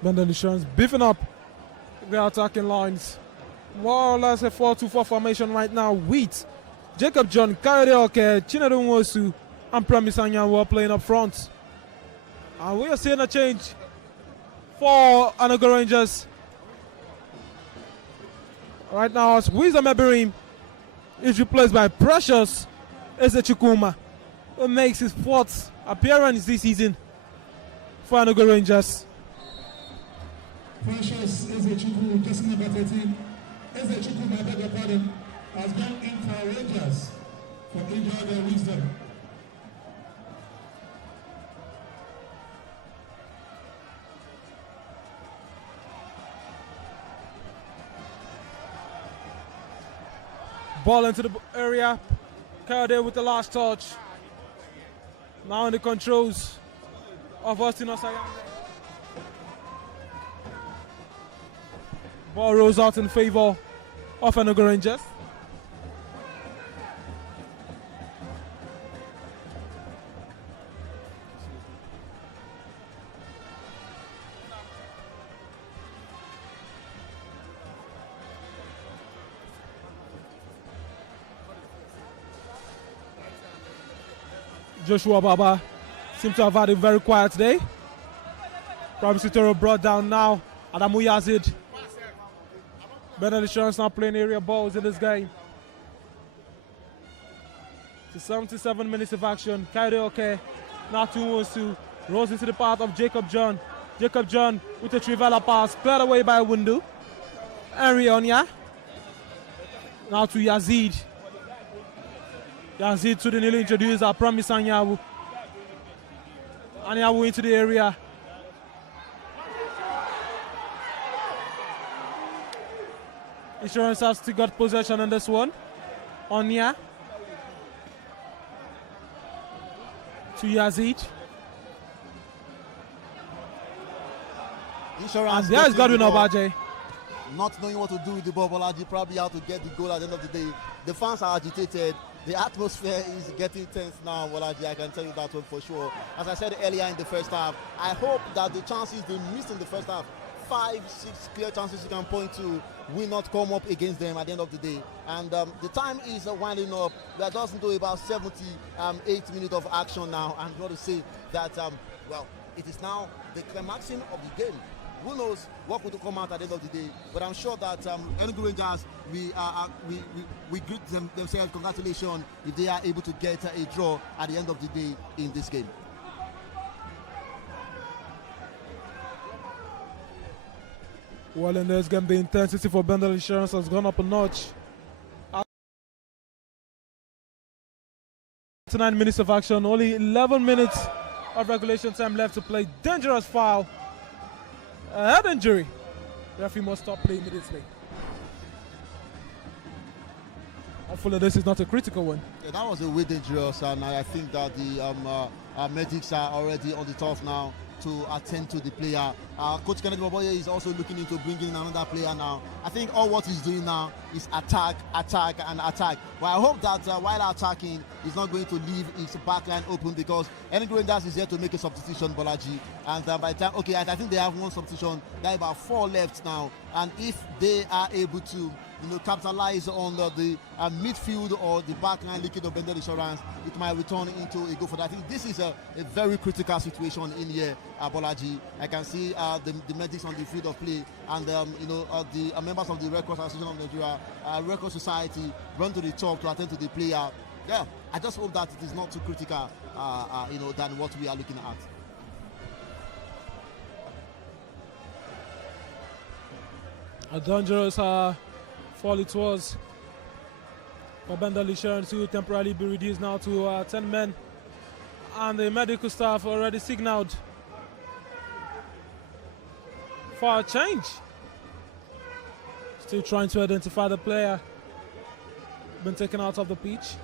BENDEL Insurance beefing up their attacking lines. More or less a 4-2-4 formation right now with Jacob John, Kayode Oke, Chinedu Nwosu, and Promise Anyanwu playing up front. And we are seeing a change for ENUGU Rangers. Right now, as Wisdom Eberim is replaced by Precious Ezechukuma, who makes his fourth appearance this season for ENUGU Rangers. Precious Ezechukwu, just number 13. Ezechukwu, I beg your pardon, has gone in for Rangers for injured Wisdom. Ball into the area. Kayode with the last touch. Now in the controls of Austin Osayan. Ball rolls out in favor of ENUGU Rangers. Joshua Baba seems to have had a very quiet day. Promise Toro brought down now. Adamu Yazid. BENDEL Insurance now playing area balls in this game. To 77 minutes of action. Kaide Oke now 2-1-2. Rolls into the path of Jacob John. Jacob John with a Trivela pass. Cleared away by Wundu. Henry Onya. Now to Yazid. Yazid to the newly introduced Promise Anyawu. Anyawu into the area. Insurance has still got possession on this one. Onya. To Yazid. Insurance. There is Godwin Obaje. Not knowing what to do with the ball, Bolaji, probably how to get the goal at the end of the day. The fans are agitated. The atmosphere is getting tense now, Bolaji. I can tell you that one for sure. As I said earlier in the first half, I hope that the chances they missed in the first half, 5-6 clear chances you can point to, will not come up against them at the end of the day. And the time is winding up. We are just into about 78 minutes of action now. I'm going to say that, well, it is now the climaxing of the game. Who knows what will come out at the end of the day? But I'm sure that ENUGU Rangers, we greet themselves. Congratulations if they are able to get a draw at the end of the day in this game. Well, in this game, the intensity for BENDEL Insurance has gone up a notch. 9 minutes of action, only 11 minutes of regulation time left to play. Dangerous foul. A head injury. The referee must stop play immediately. Hopefully this is not a critical one. Yeah, that was a way dangerous, and I think that the medics are already on the turf now to attend to the player. Coach Kennedy Boboye is also looking into bringing in another player now. I think all what he's doing now is attack, attack, and attack. But I hope that while attacking, he's not going to leave his backline open, because ENUGU Rangers is here to make a substitution, Bolaji. And by the time, okay, I think they have one substitution. There are about 4 left now. And if they are able to, capitalize on the midfield or the backline leaking of BENDEL Insurance, it might return into a goal for that. I think this is a very critical situation in here, Bolaji. I can see the medics on the field of play, and the members of the Red Cross Association of Nigeria, Red Cross Society, run to the top to attend to the player. Yeah, I just hope that it is not too critical, than what we are looking at. A dangerous fall it was for BENDEL Insurance to temporarily be reduced now to 10 men, and the medical staff already signaled for a change. Still trying to identify the player been taken out of the pitch.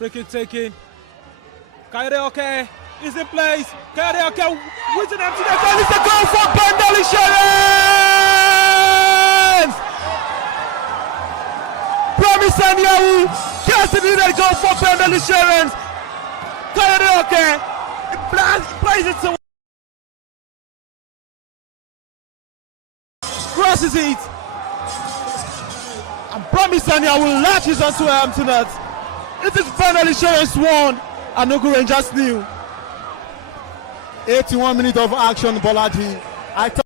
Free kick taken. Kaide Oke is in place. Kaide Oke with an empty net. It's a goal for BENDEL Insurance! Promise Anyawu gets the needed goal for BENDEL Insurance. Kaide Oke plays it to crosses it. And Promise Anyawu latches onto an empty net. It is BENDEL Insurance 1, ENUGU Rangers 0. 81 minutes of action, Bolaji. I thought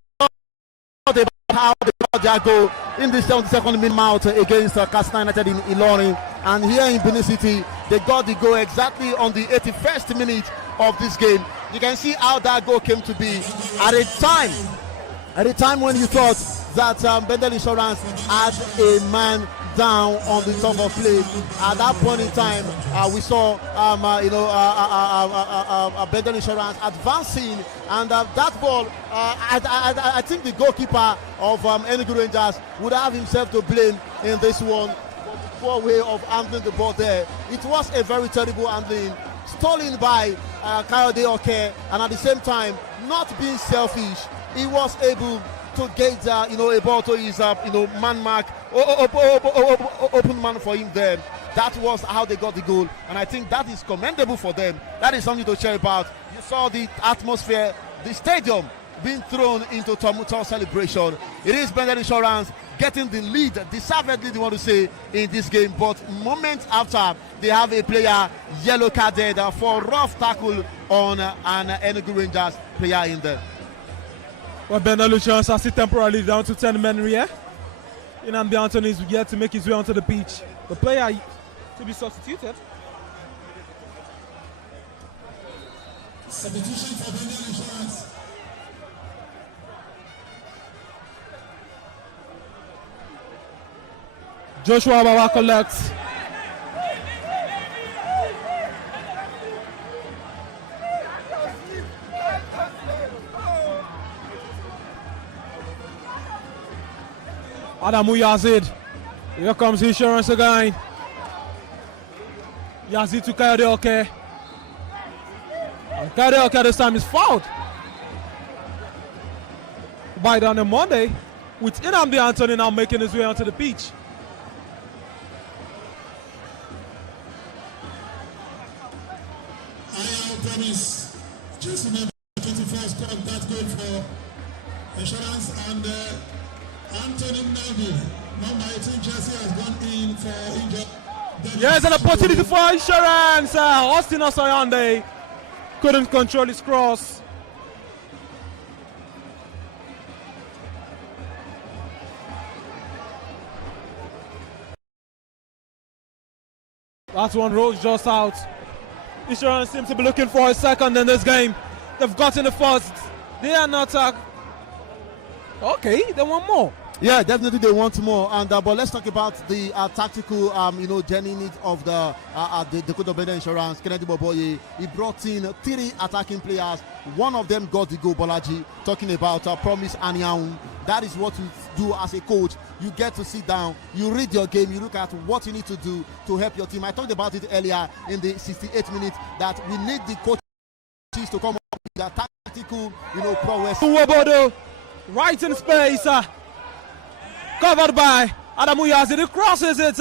about how they got their goal in the 72nd minute out against Katsina United in Ilorin. And here in Benin City, they got the goal exactly on the 81st minute of this game. You can see how that goal came to be at a time when you thought that BENDEL Insurance had a man down on the top of play. At that point in time, we saw BENDEL Insurance advancing, and that ball, I think the goalkeeper of ENUGU Rangers would have himself to blame in this one. Poor way of handling the ball there. It was a very terrible handling, stolen by Kaide Oke, and at the same time, not being selfish, he was able to get a ball to his man mark, open man for him there. That was how they got the goal, and I think that is commendable for them. That is something to cheer about. You saw the atmosphere, the stadium being thrown into total celebration. It is BENDEL Insurance getting the lead, deservedly they want to say, in this game, but moments after they have a player yellow carded for rough tackle on an ENUGU Rangers player in there. Well, BENDEL Insurance are still temporarily down to 10 men here. Nnamdi Anthony is yet to make his way onto the pitch. The player to be substituted. Substitution for BENDEL Insurance. Joshua Bawa collects. Adamu Yazid. Here comes Insurance again. Yazid to Kayode Oke. And Kayode Oke this time is fouled. By down on Monday, with Nnamdi Anthony now making his way onto the pitch. Promise, just remember 24 scored that goal for Insurance, and Anthony Nnamdi, number 18 jersey, has gone in for injury. Yes, an opportunity for Insurance. Austin Osayande couldn't control his cross. That one rolls just out. Insurance seems to be looking for a second in this game. They've gotten the first. They are not. Okay, they want more. Yeah, definitely they want more. And but let's talk about the tactical, journey of the BENDEL Insurance. Kennedy Boboye, he brought in 3 attacking players. One of them got the goal. Bolaji, talking about Promise Aniaun. That is what you do as a coach. You get to sit down, you read your game, you look at what you need to do to help your team. I talked about it earlier in the 68 minutes that we need the coaches to come up with their tactical, prowess. Uwobodo, right in space, covered by Adamu Yazid. He crosses it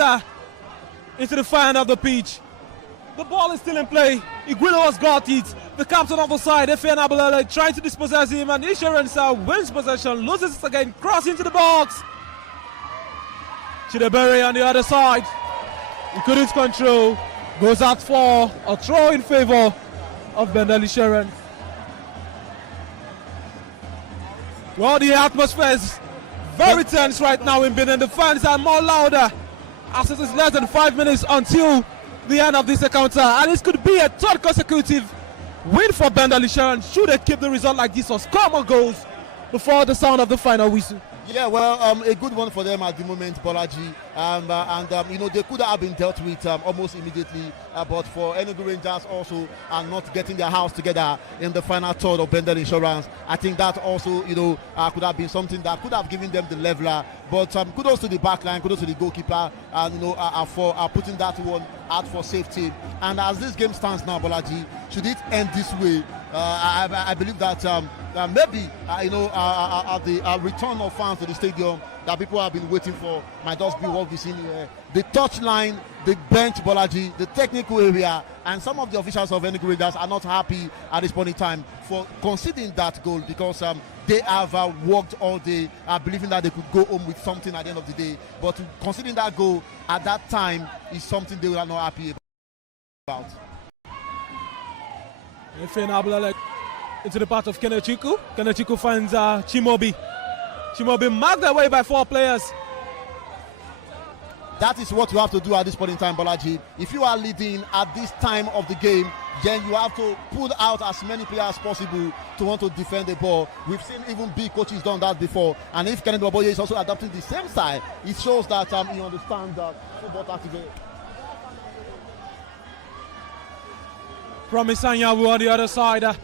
into the far end of the pitch. The ball is still in play. Iguilo has got it. The captain of the side, Efe Nabulele, trying to dispossess him, and Insurance wins possession, loses it again, cross into the box. Chidebere on the other side. He couldn't control. Goes out for a throw in favor of BENDEL Insurance. Well, the atmosphere is very tense right now in Benin. The fans are more louder as it is less than 5 minutes until the end of this encounter, and this could be a third consecutive win for BENDEL Insurance should they keep the result like this or score more goals before the sound of the final whistle. Yeah, well, a good one for them at the moment, Bolaji. They could have been dealt with almost immediately, but for ENUGU Rangers also not getting their house together in the final third of BENDEL Insurance, I think that also, could have been something that could have given them the leveler. But kudos to the backline, kudos to the goalkeeper, for putting that one out for safety. And as this game stands now, Bolaji, should it end this way, I believe that maybe the return of fans to the stadium that people have been waiting for might just be what we've seen here. The touchline, the bench, Bolaji, the technical area, and some of the officials of ENUGU Rangers are not happy at this point in time for conceding that goal because they have worked all day, believing that they could go home with something at the end of the day. But conceding that goal at that time is something they are not happy about. Into the part of Kenechukwu. Kenechukwu finds Chimobi. Chimobi marked their way by 4 players. That is what you have to do at this point in time, Bolaji. If you are leading at this time of the game, then you have to pull out as many players as possible to want to defend the ball. We've seen even big coaches done that before. And if Kennedy Boboye is also adopting the same style, it shows that he understands football tactics. Promise Anyawu on the other side.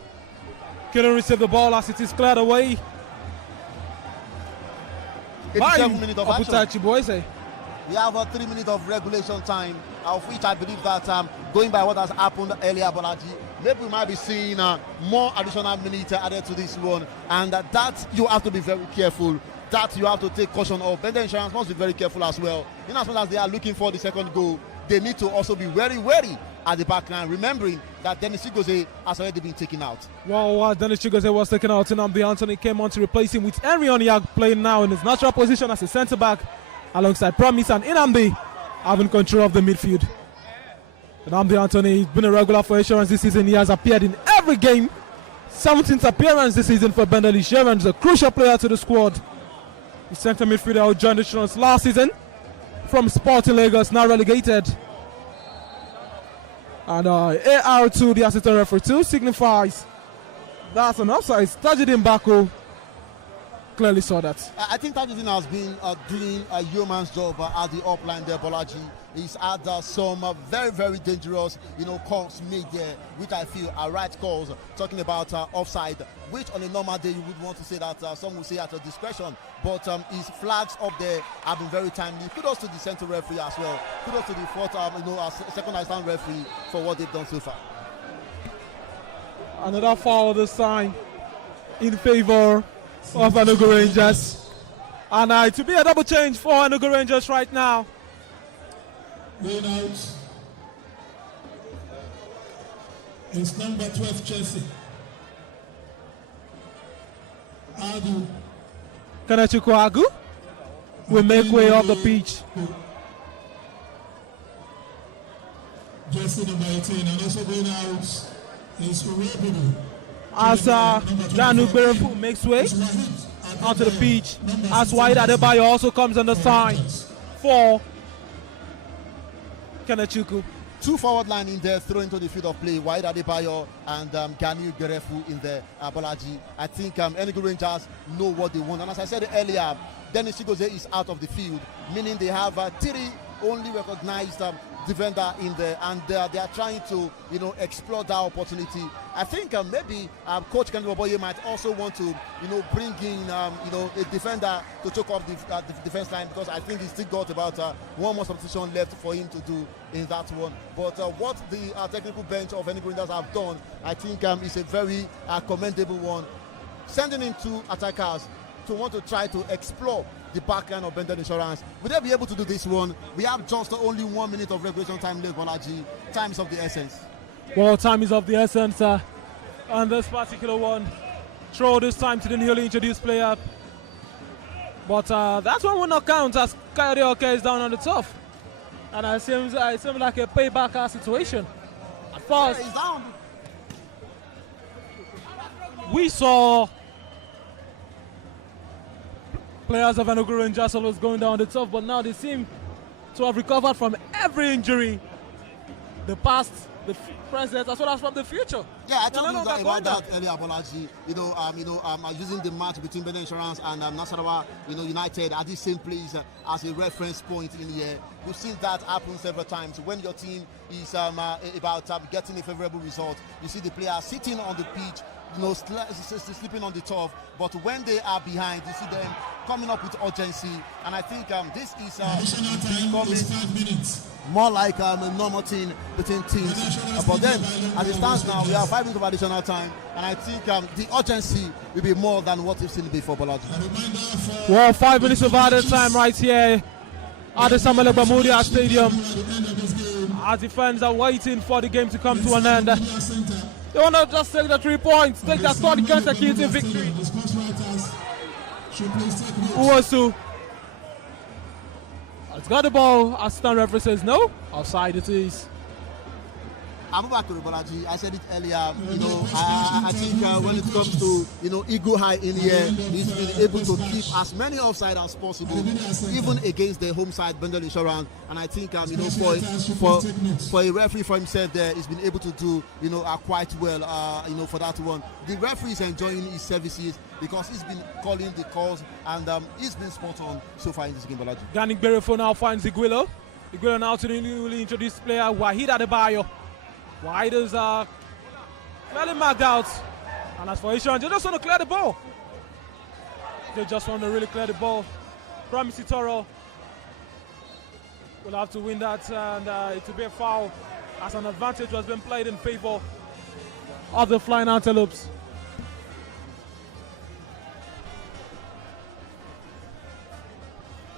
Couldn't receive the ball as it is cleared away. 87 minutes of action. Boise. We have 3 minutes of regulation time. of which I believe that going by what has happened earlier, Bolaji, maybe we might be seeing more additional minutes added to this one, and that you have to be very careful. That you have to take caution of. BENDEL Insurance must be very careful as well. In as much as they are looking for the second goal, they need to also be very wary at the back line, remembering that Dennis Chigozie has already been taken out. Well, Dennis Chigozie was taken out, and Nnamdi Anthony came on to replace him with Henry Onyag playing now in his natural position as a centre-back alongside Promise and Nnamdi having control of the midfield. Nnamdi Anthony has been a regular for Insurance this season. He has appeared in every game. 17th appearance this season for BENDEL Insurance, a crucial player to the squad. The centre midfielder who joined Insurance last season from Sporting Lagos, now relegated. And AR2, the assistant referee 2, signifies that's an offside. Tajudeen Bako clearly saw that. I think Tajudeen has been doing a yeoman's job at the upline there, Bolaji. He's had some very, very dangerous, calls made there, which I feel are right calls. Talking about offside, which on a normal day you would want to say that some would say at a discretion, but his flags up there have been very timely. Kudos to the central referee as well. Kudos to the fourth, second assistant referee for what they've done so far. Another foul this time in favour of ENUGU Rangers, and it will be a double change for ENUGU Rangers right now. Going out is number 12 Chelsea. Adu. Kenechukwu Agu will make way off the pitch. Jersey number 18, and also going out is Urebudu. As ENUGU makes way onto the pitch, as Wahid Adebayo also comes on the side for Kenechukwu. Two forward line in there, thrown into the field of play. Wahid Adebayo and Ganiu Gerefu in there. Bolaji. I think ENUGU Rangers know what they want. And as I said earlier, Dennis Chigozie is out of the field, meaning they have three only recognized defender in there, and they are trying to explore that opportunity. I think maybe Coach Kennedy Oboye might also want to bring in a defender to choke off the defense line, because I think he's still got about one more substitution left for him to do in that one. But what the technical bench of ENUGU Rangers have done, I think is a very commendable one, sending in two attackers to want to try to explore the back line of BENDEL Insurance. Will they be able to do this one? We have just only 1 minute of regulation time left, Bolaji. Time is of the essence. Well, time is of the essence on this particular one. Throw this time to the newly introduced player. But that one will not count, as Coyote Oke is down on the top. And it seems like a payback situation. At first, He's down. we saw players of ENUGU Rangers always going down the top, but now they seem to have recovered from every injury, the past, the present, as well as from the future. Yeah, I told you about that earlier, Bolaji. Using the match between BENDEL Insurance and Nasarawa, United at the same place as a reference point in here. We've seen that happen several times. When your team is about getting a favorable result, you see the players sitting on the pitch, sleeping on the turf, but when they are behind, you see them coming up with urgency, and I think this is becoming 5 minutes. more like a normal thing between teams. But then, as it stands now, we have 5 minutes of additional time, and I think the urgency will be more than what we've seen before, Bolaji. Well, 5 minutes of added time right here at the Samuel Egbamudia Stadium. Our defense are waiting for the game to come to an end. They want to just take the 3 points, take that third consecutive victory. Uwosu has got the ball. Assistant referee says no. Offside it is. I'm back to Bolaji. I said it earlier. I think when it comes to Eagle High in here, he's been able to keep as many offside as possible, even against the home side BENDEL Insurance. And I think for a referee for himself there, he's been able to do quite well. For that one, the referee is enjoying his services because he's been calling the calls, and he's been spot on so far in this game, Bolaji. Ganiu Gerefu now finds Iguilo. Iguilo now to the newly introduced player Wahid Adebayo. Widers are fairly marked out. And as for Ishan, they just want to clear the ball. They just want to really clear the ball. Promise Toro will have to win that, and it will be a foul as an advantage was being played in favor of the Flying Antelopes.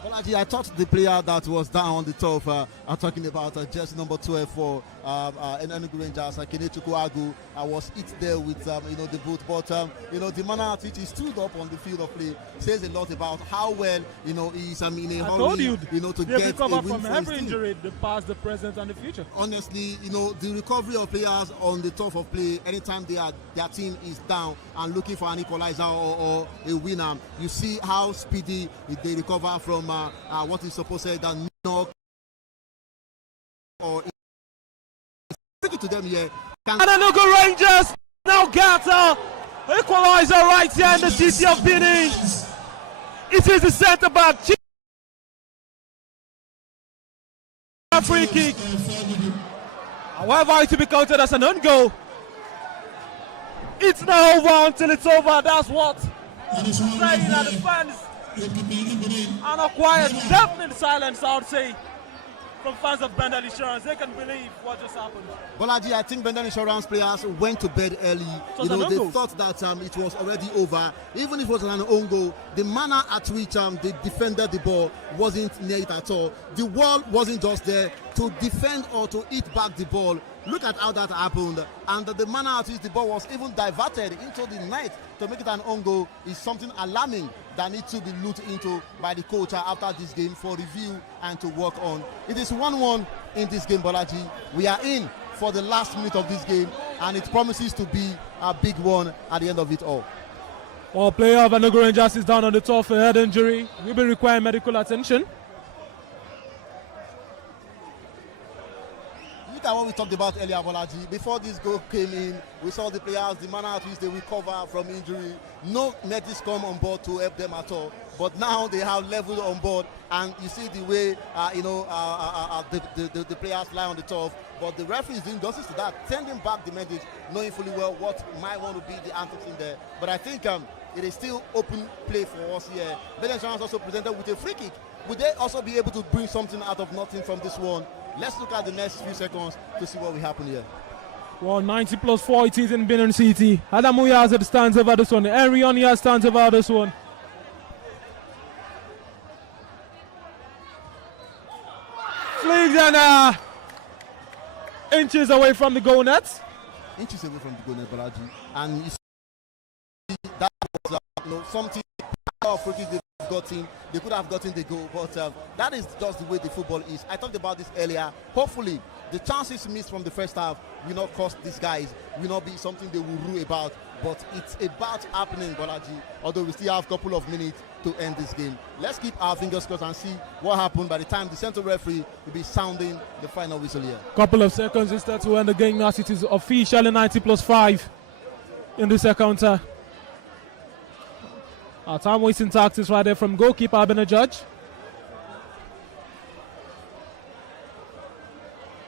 Well, actually, I thought the player that was down on the turf, I'm talking about jersey number 12 for ENUGU Rangers, ENUGU, was hit there with the boot. But the manner at which he stood up on the field of play says a lot about how well he is in a hurry to get recover a win from for every his team. injury, the past, the present, and the future. Honestly, the recovery of players on the turf of play, anytime their team is down and looking for an equalizer or a winner, you see how speedy they recover from what is supposed to knock or take it to them here. And ENUGU Rangers now get equalizer right here in the city of Benin. It is the centre back. Free kick. However, it will be counted as an own goal. It's not over until it's over. That's what I'm saying. That the fans are not quiet. Definite silence, I would say, from fans of BENDEL Insurance. They can believe what just happened. Bolaji, I think BENDEL Insurance players went to bed early. They thought that it was already over. Even if it was an own goal, the manner at which they defended the ball wasn't near it at all. The wall wasn't just there to defend or to hit back the ball. Look at how that happened, and the manner at which the ball was even diverted into the net to make it an own goal is something alarming that needs to be looked into by the coach after this game for review and to work on. It is 1-1 in this game, Bolaji. We are in for the last minute of this game, and it promises to be a big one at the end of it all. Well, player of ENUGU Rangers is down on the top for head injury. Will be requiring medical attention. Look at what we talked about earlier, Bolaji. Before this goal came in, we saw the players, the manner at which they recover from injury. No medics come on board to help them at all. But now they have leveled on board, and you see the way the players lie on the turf. But the referee is doing justice to that, sending back the medics, knowing fully well what might want to be the antics in there. But I think it is still open play for us here. BENDEL Insurance also presented with a free kick. Would they also be able to bring something out of nothing from this one? Let's look at the next few seconds to see what will happen here. Well, 90+4 it is in Benin City. Adamu Yazid stands over this one. Arion stands over this one. Flicks and inches away from the goal net. Inches away from the goal net, Balaji. And you see that was something they've gotten. They could have gotten the goal, but that is just the way the football is. I talked about this earlier. Hopefully, the chances missed from the first half will not cost these guys, will not be something they will rue about. But it's about happening, Bolaji, although we still have a couple of minutes to end this game. Let's keep our fingers crossed and see what happened by the time the central referee will be sounding the final whistle here. Couple of seconds instead to end the game as it is officially 90+5 in the second half. Our time wasting tactics right there from goalkeeper being a judge.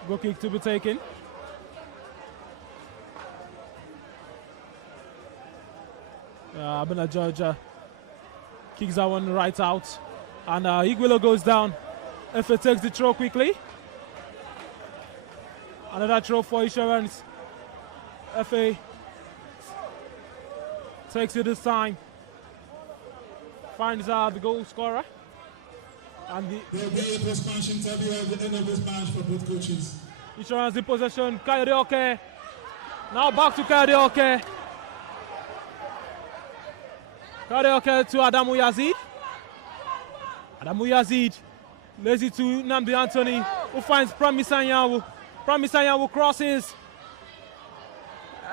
Goal kick to be taken. Abena Judge kicks that one right out, and Iguilo goes down. Efe takes the throw quickly. Another throw for Insurance. Efe takes it this time. Finds the goal scorer. And There'll be a post-match interview at the end of this match for both coaches. Insurance in possession. Kairioke. Now back to Kairioke. Kairioke to Adamu Yazid. Adamu Yazid lays it to Namdi Anthony, who finds Pramisanyawu. Pramisanyawu crosses.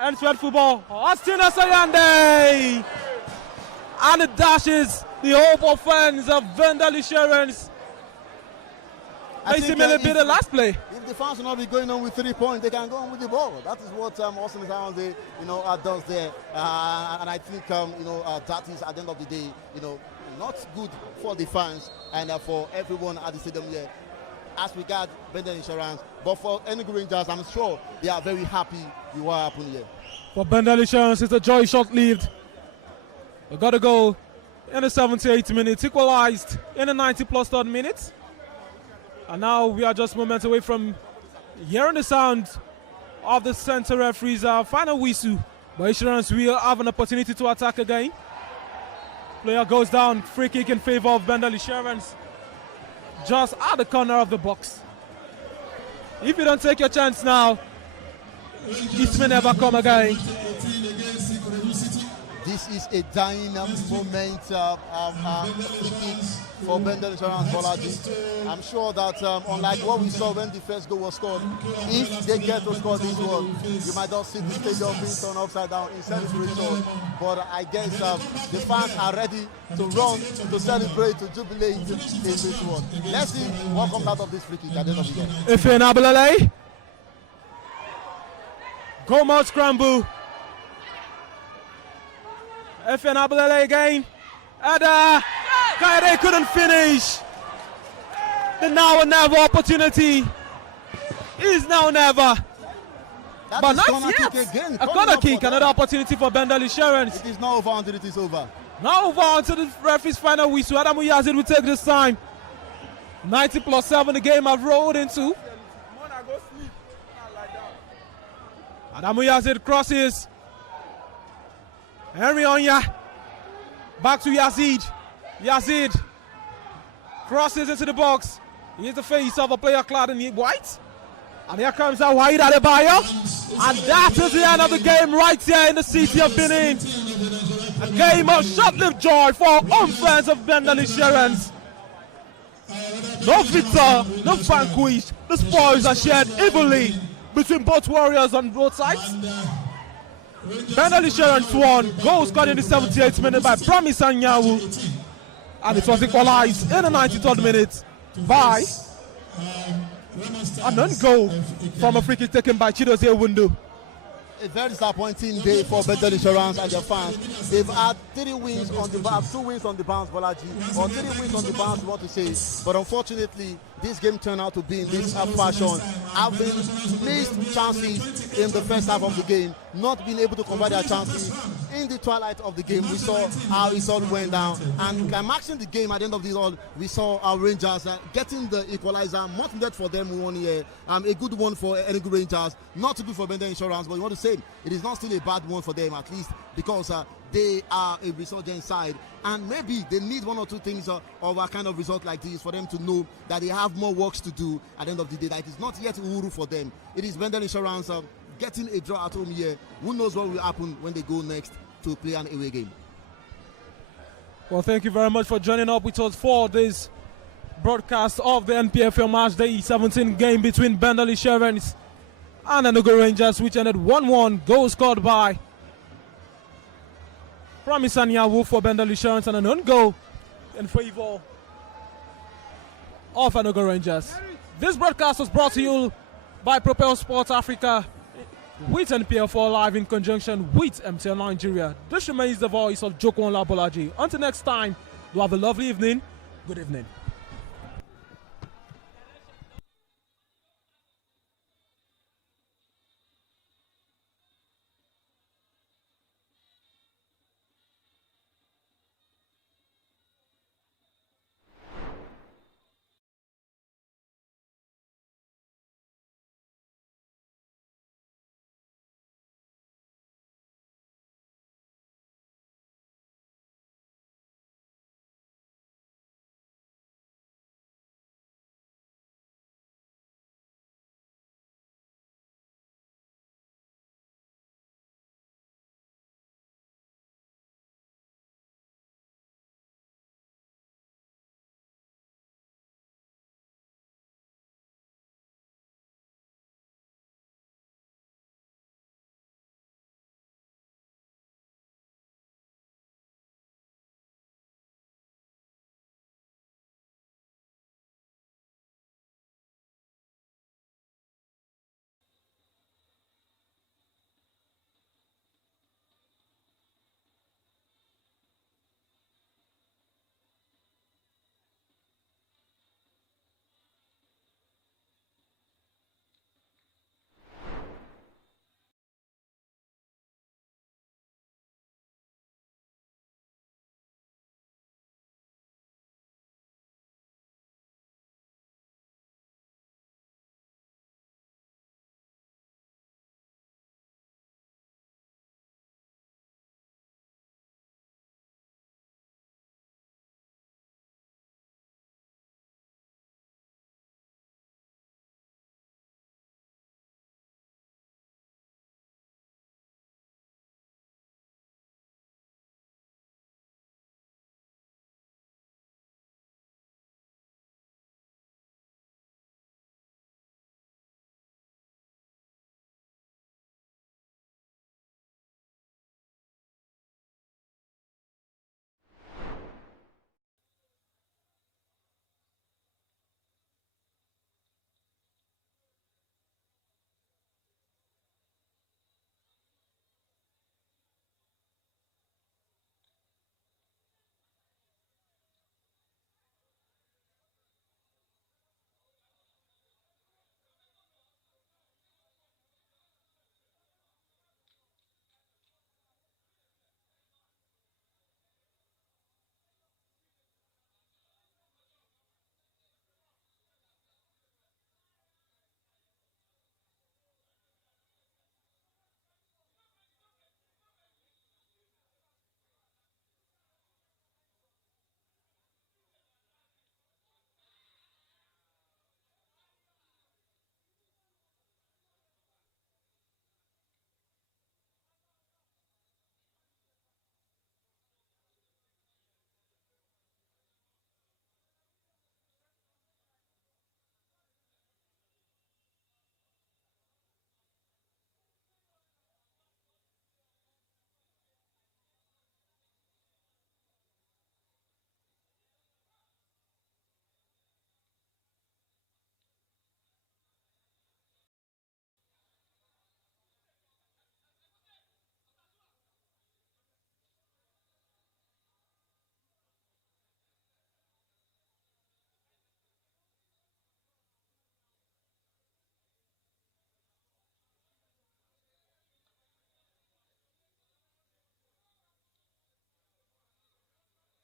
End-to-end football. Austin Asayande. And it dashes the hope of fans of BENDEL Insurance. Makes him a bit of last play. If the fans will not be going on with 3 points, they can go on with the ball. That is what Austin Asayande, does there. And I think, that is at the end of the day, not good for the fans and for everyone at the stadium here. As regard BENDEL Insurance, but for ENUGU Rangers, I'm sure they are very happy with what happened here. For BENDEL Insurance, it's a joy short-lived. They got a goal in the 78th minute, equalized in the 90+3rd minute. And now we are just moments away from hearing the sound of the center referee's final whistle. But Insurance will have an opportunity to attack again. Player goes down, free kick in favor of BENDEL Insurance. Just at the corner of the box. If you don't take your chance now, this may never come again. This is a dying moment for BENDEL Insurance Bolaji. I'm sure that unlike what we saw when the first goal was scored, if they get to score this one, you might just see the stadium being turned upside down in celebration. But I guess the fans are ready to run, to celebrate, to jubilate in this one. Let's see what comes out of this free kick at the end of the game. Ifeanyi goal mouth scramble. Ifeanyi again. And Kaide couldn't finish. The now or never opportunity is now never. But not yet. A corner kick, another opportunity for BENDEL Insurance. It is not over until it is over. Now over until the referee's final whistle. Adamu Yazid will take this time. 90+7 the game I've rolled into. Adamu Yazid crosses. Henry Onya. Back to Yazid. Yazid crosses into the box. Here's the face of a player clad in white. And here comes Wahid Adebayo. And that is the end of the game right here in the city of Benin. A game of short-lived joy for home fans of BENDEL Insurance. No victor, no vanquish. The spoils are shared evenly between both warriors on both sides. BENDEL Insurance won. Goal scored in the 78th minute by Promise Anyanwu. And it was equalized in the 93rd minute by an goal from a free kick taken by Chidozie Owundu. A very disappointing day for BENDEL Insurance and their fans. They've had 3 wins on the bounce, 2 wins on the bounce, Bolaji, or 3 wins on the bounce, we want to say. But unfortunately, this game turned out to be in this fashion, having missed chances in the first half of the game, not being able to convert their chances. In the twilight of the game, we saw how it all went down. And climaxing the game at the end of the all, we saw our Rangers getting the equalizer, much needed for them 1 year. A good one for ENUGU Rangers, not too good for BENDEL Insurance, but you want to say it is not still a bad one for them, at least because they are a resurgent side, and maybe they need 1 or 2 things of a kind of result like this for them to know that they have more works to do at the end of the day. That it is not yet Uhuru for them. It is BENDEL Insurance getting a draw at home here. Who knows what will happen when they go next to play an away game. Well, thank you very much for joining up with us for this broadcast of the NPFL Match Day 17 game between BENDEL Insurance and ENUGU Rangers, which ended 1-1. Goal scored by Promise Anyanwu for BENDEL Insurance and an own goal in favor of ENUGU Rangers. This broadcast was brought to you by Propel Sports Africa with NPFL Live in conjunction with MTN Nigeria. This remains the voice of Joko Bolaji. Until next time, you have a lovely evening. Good evening.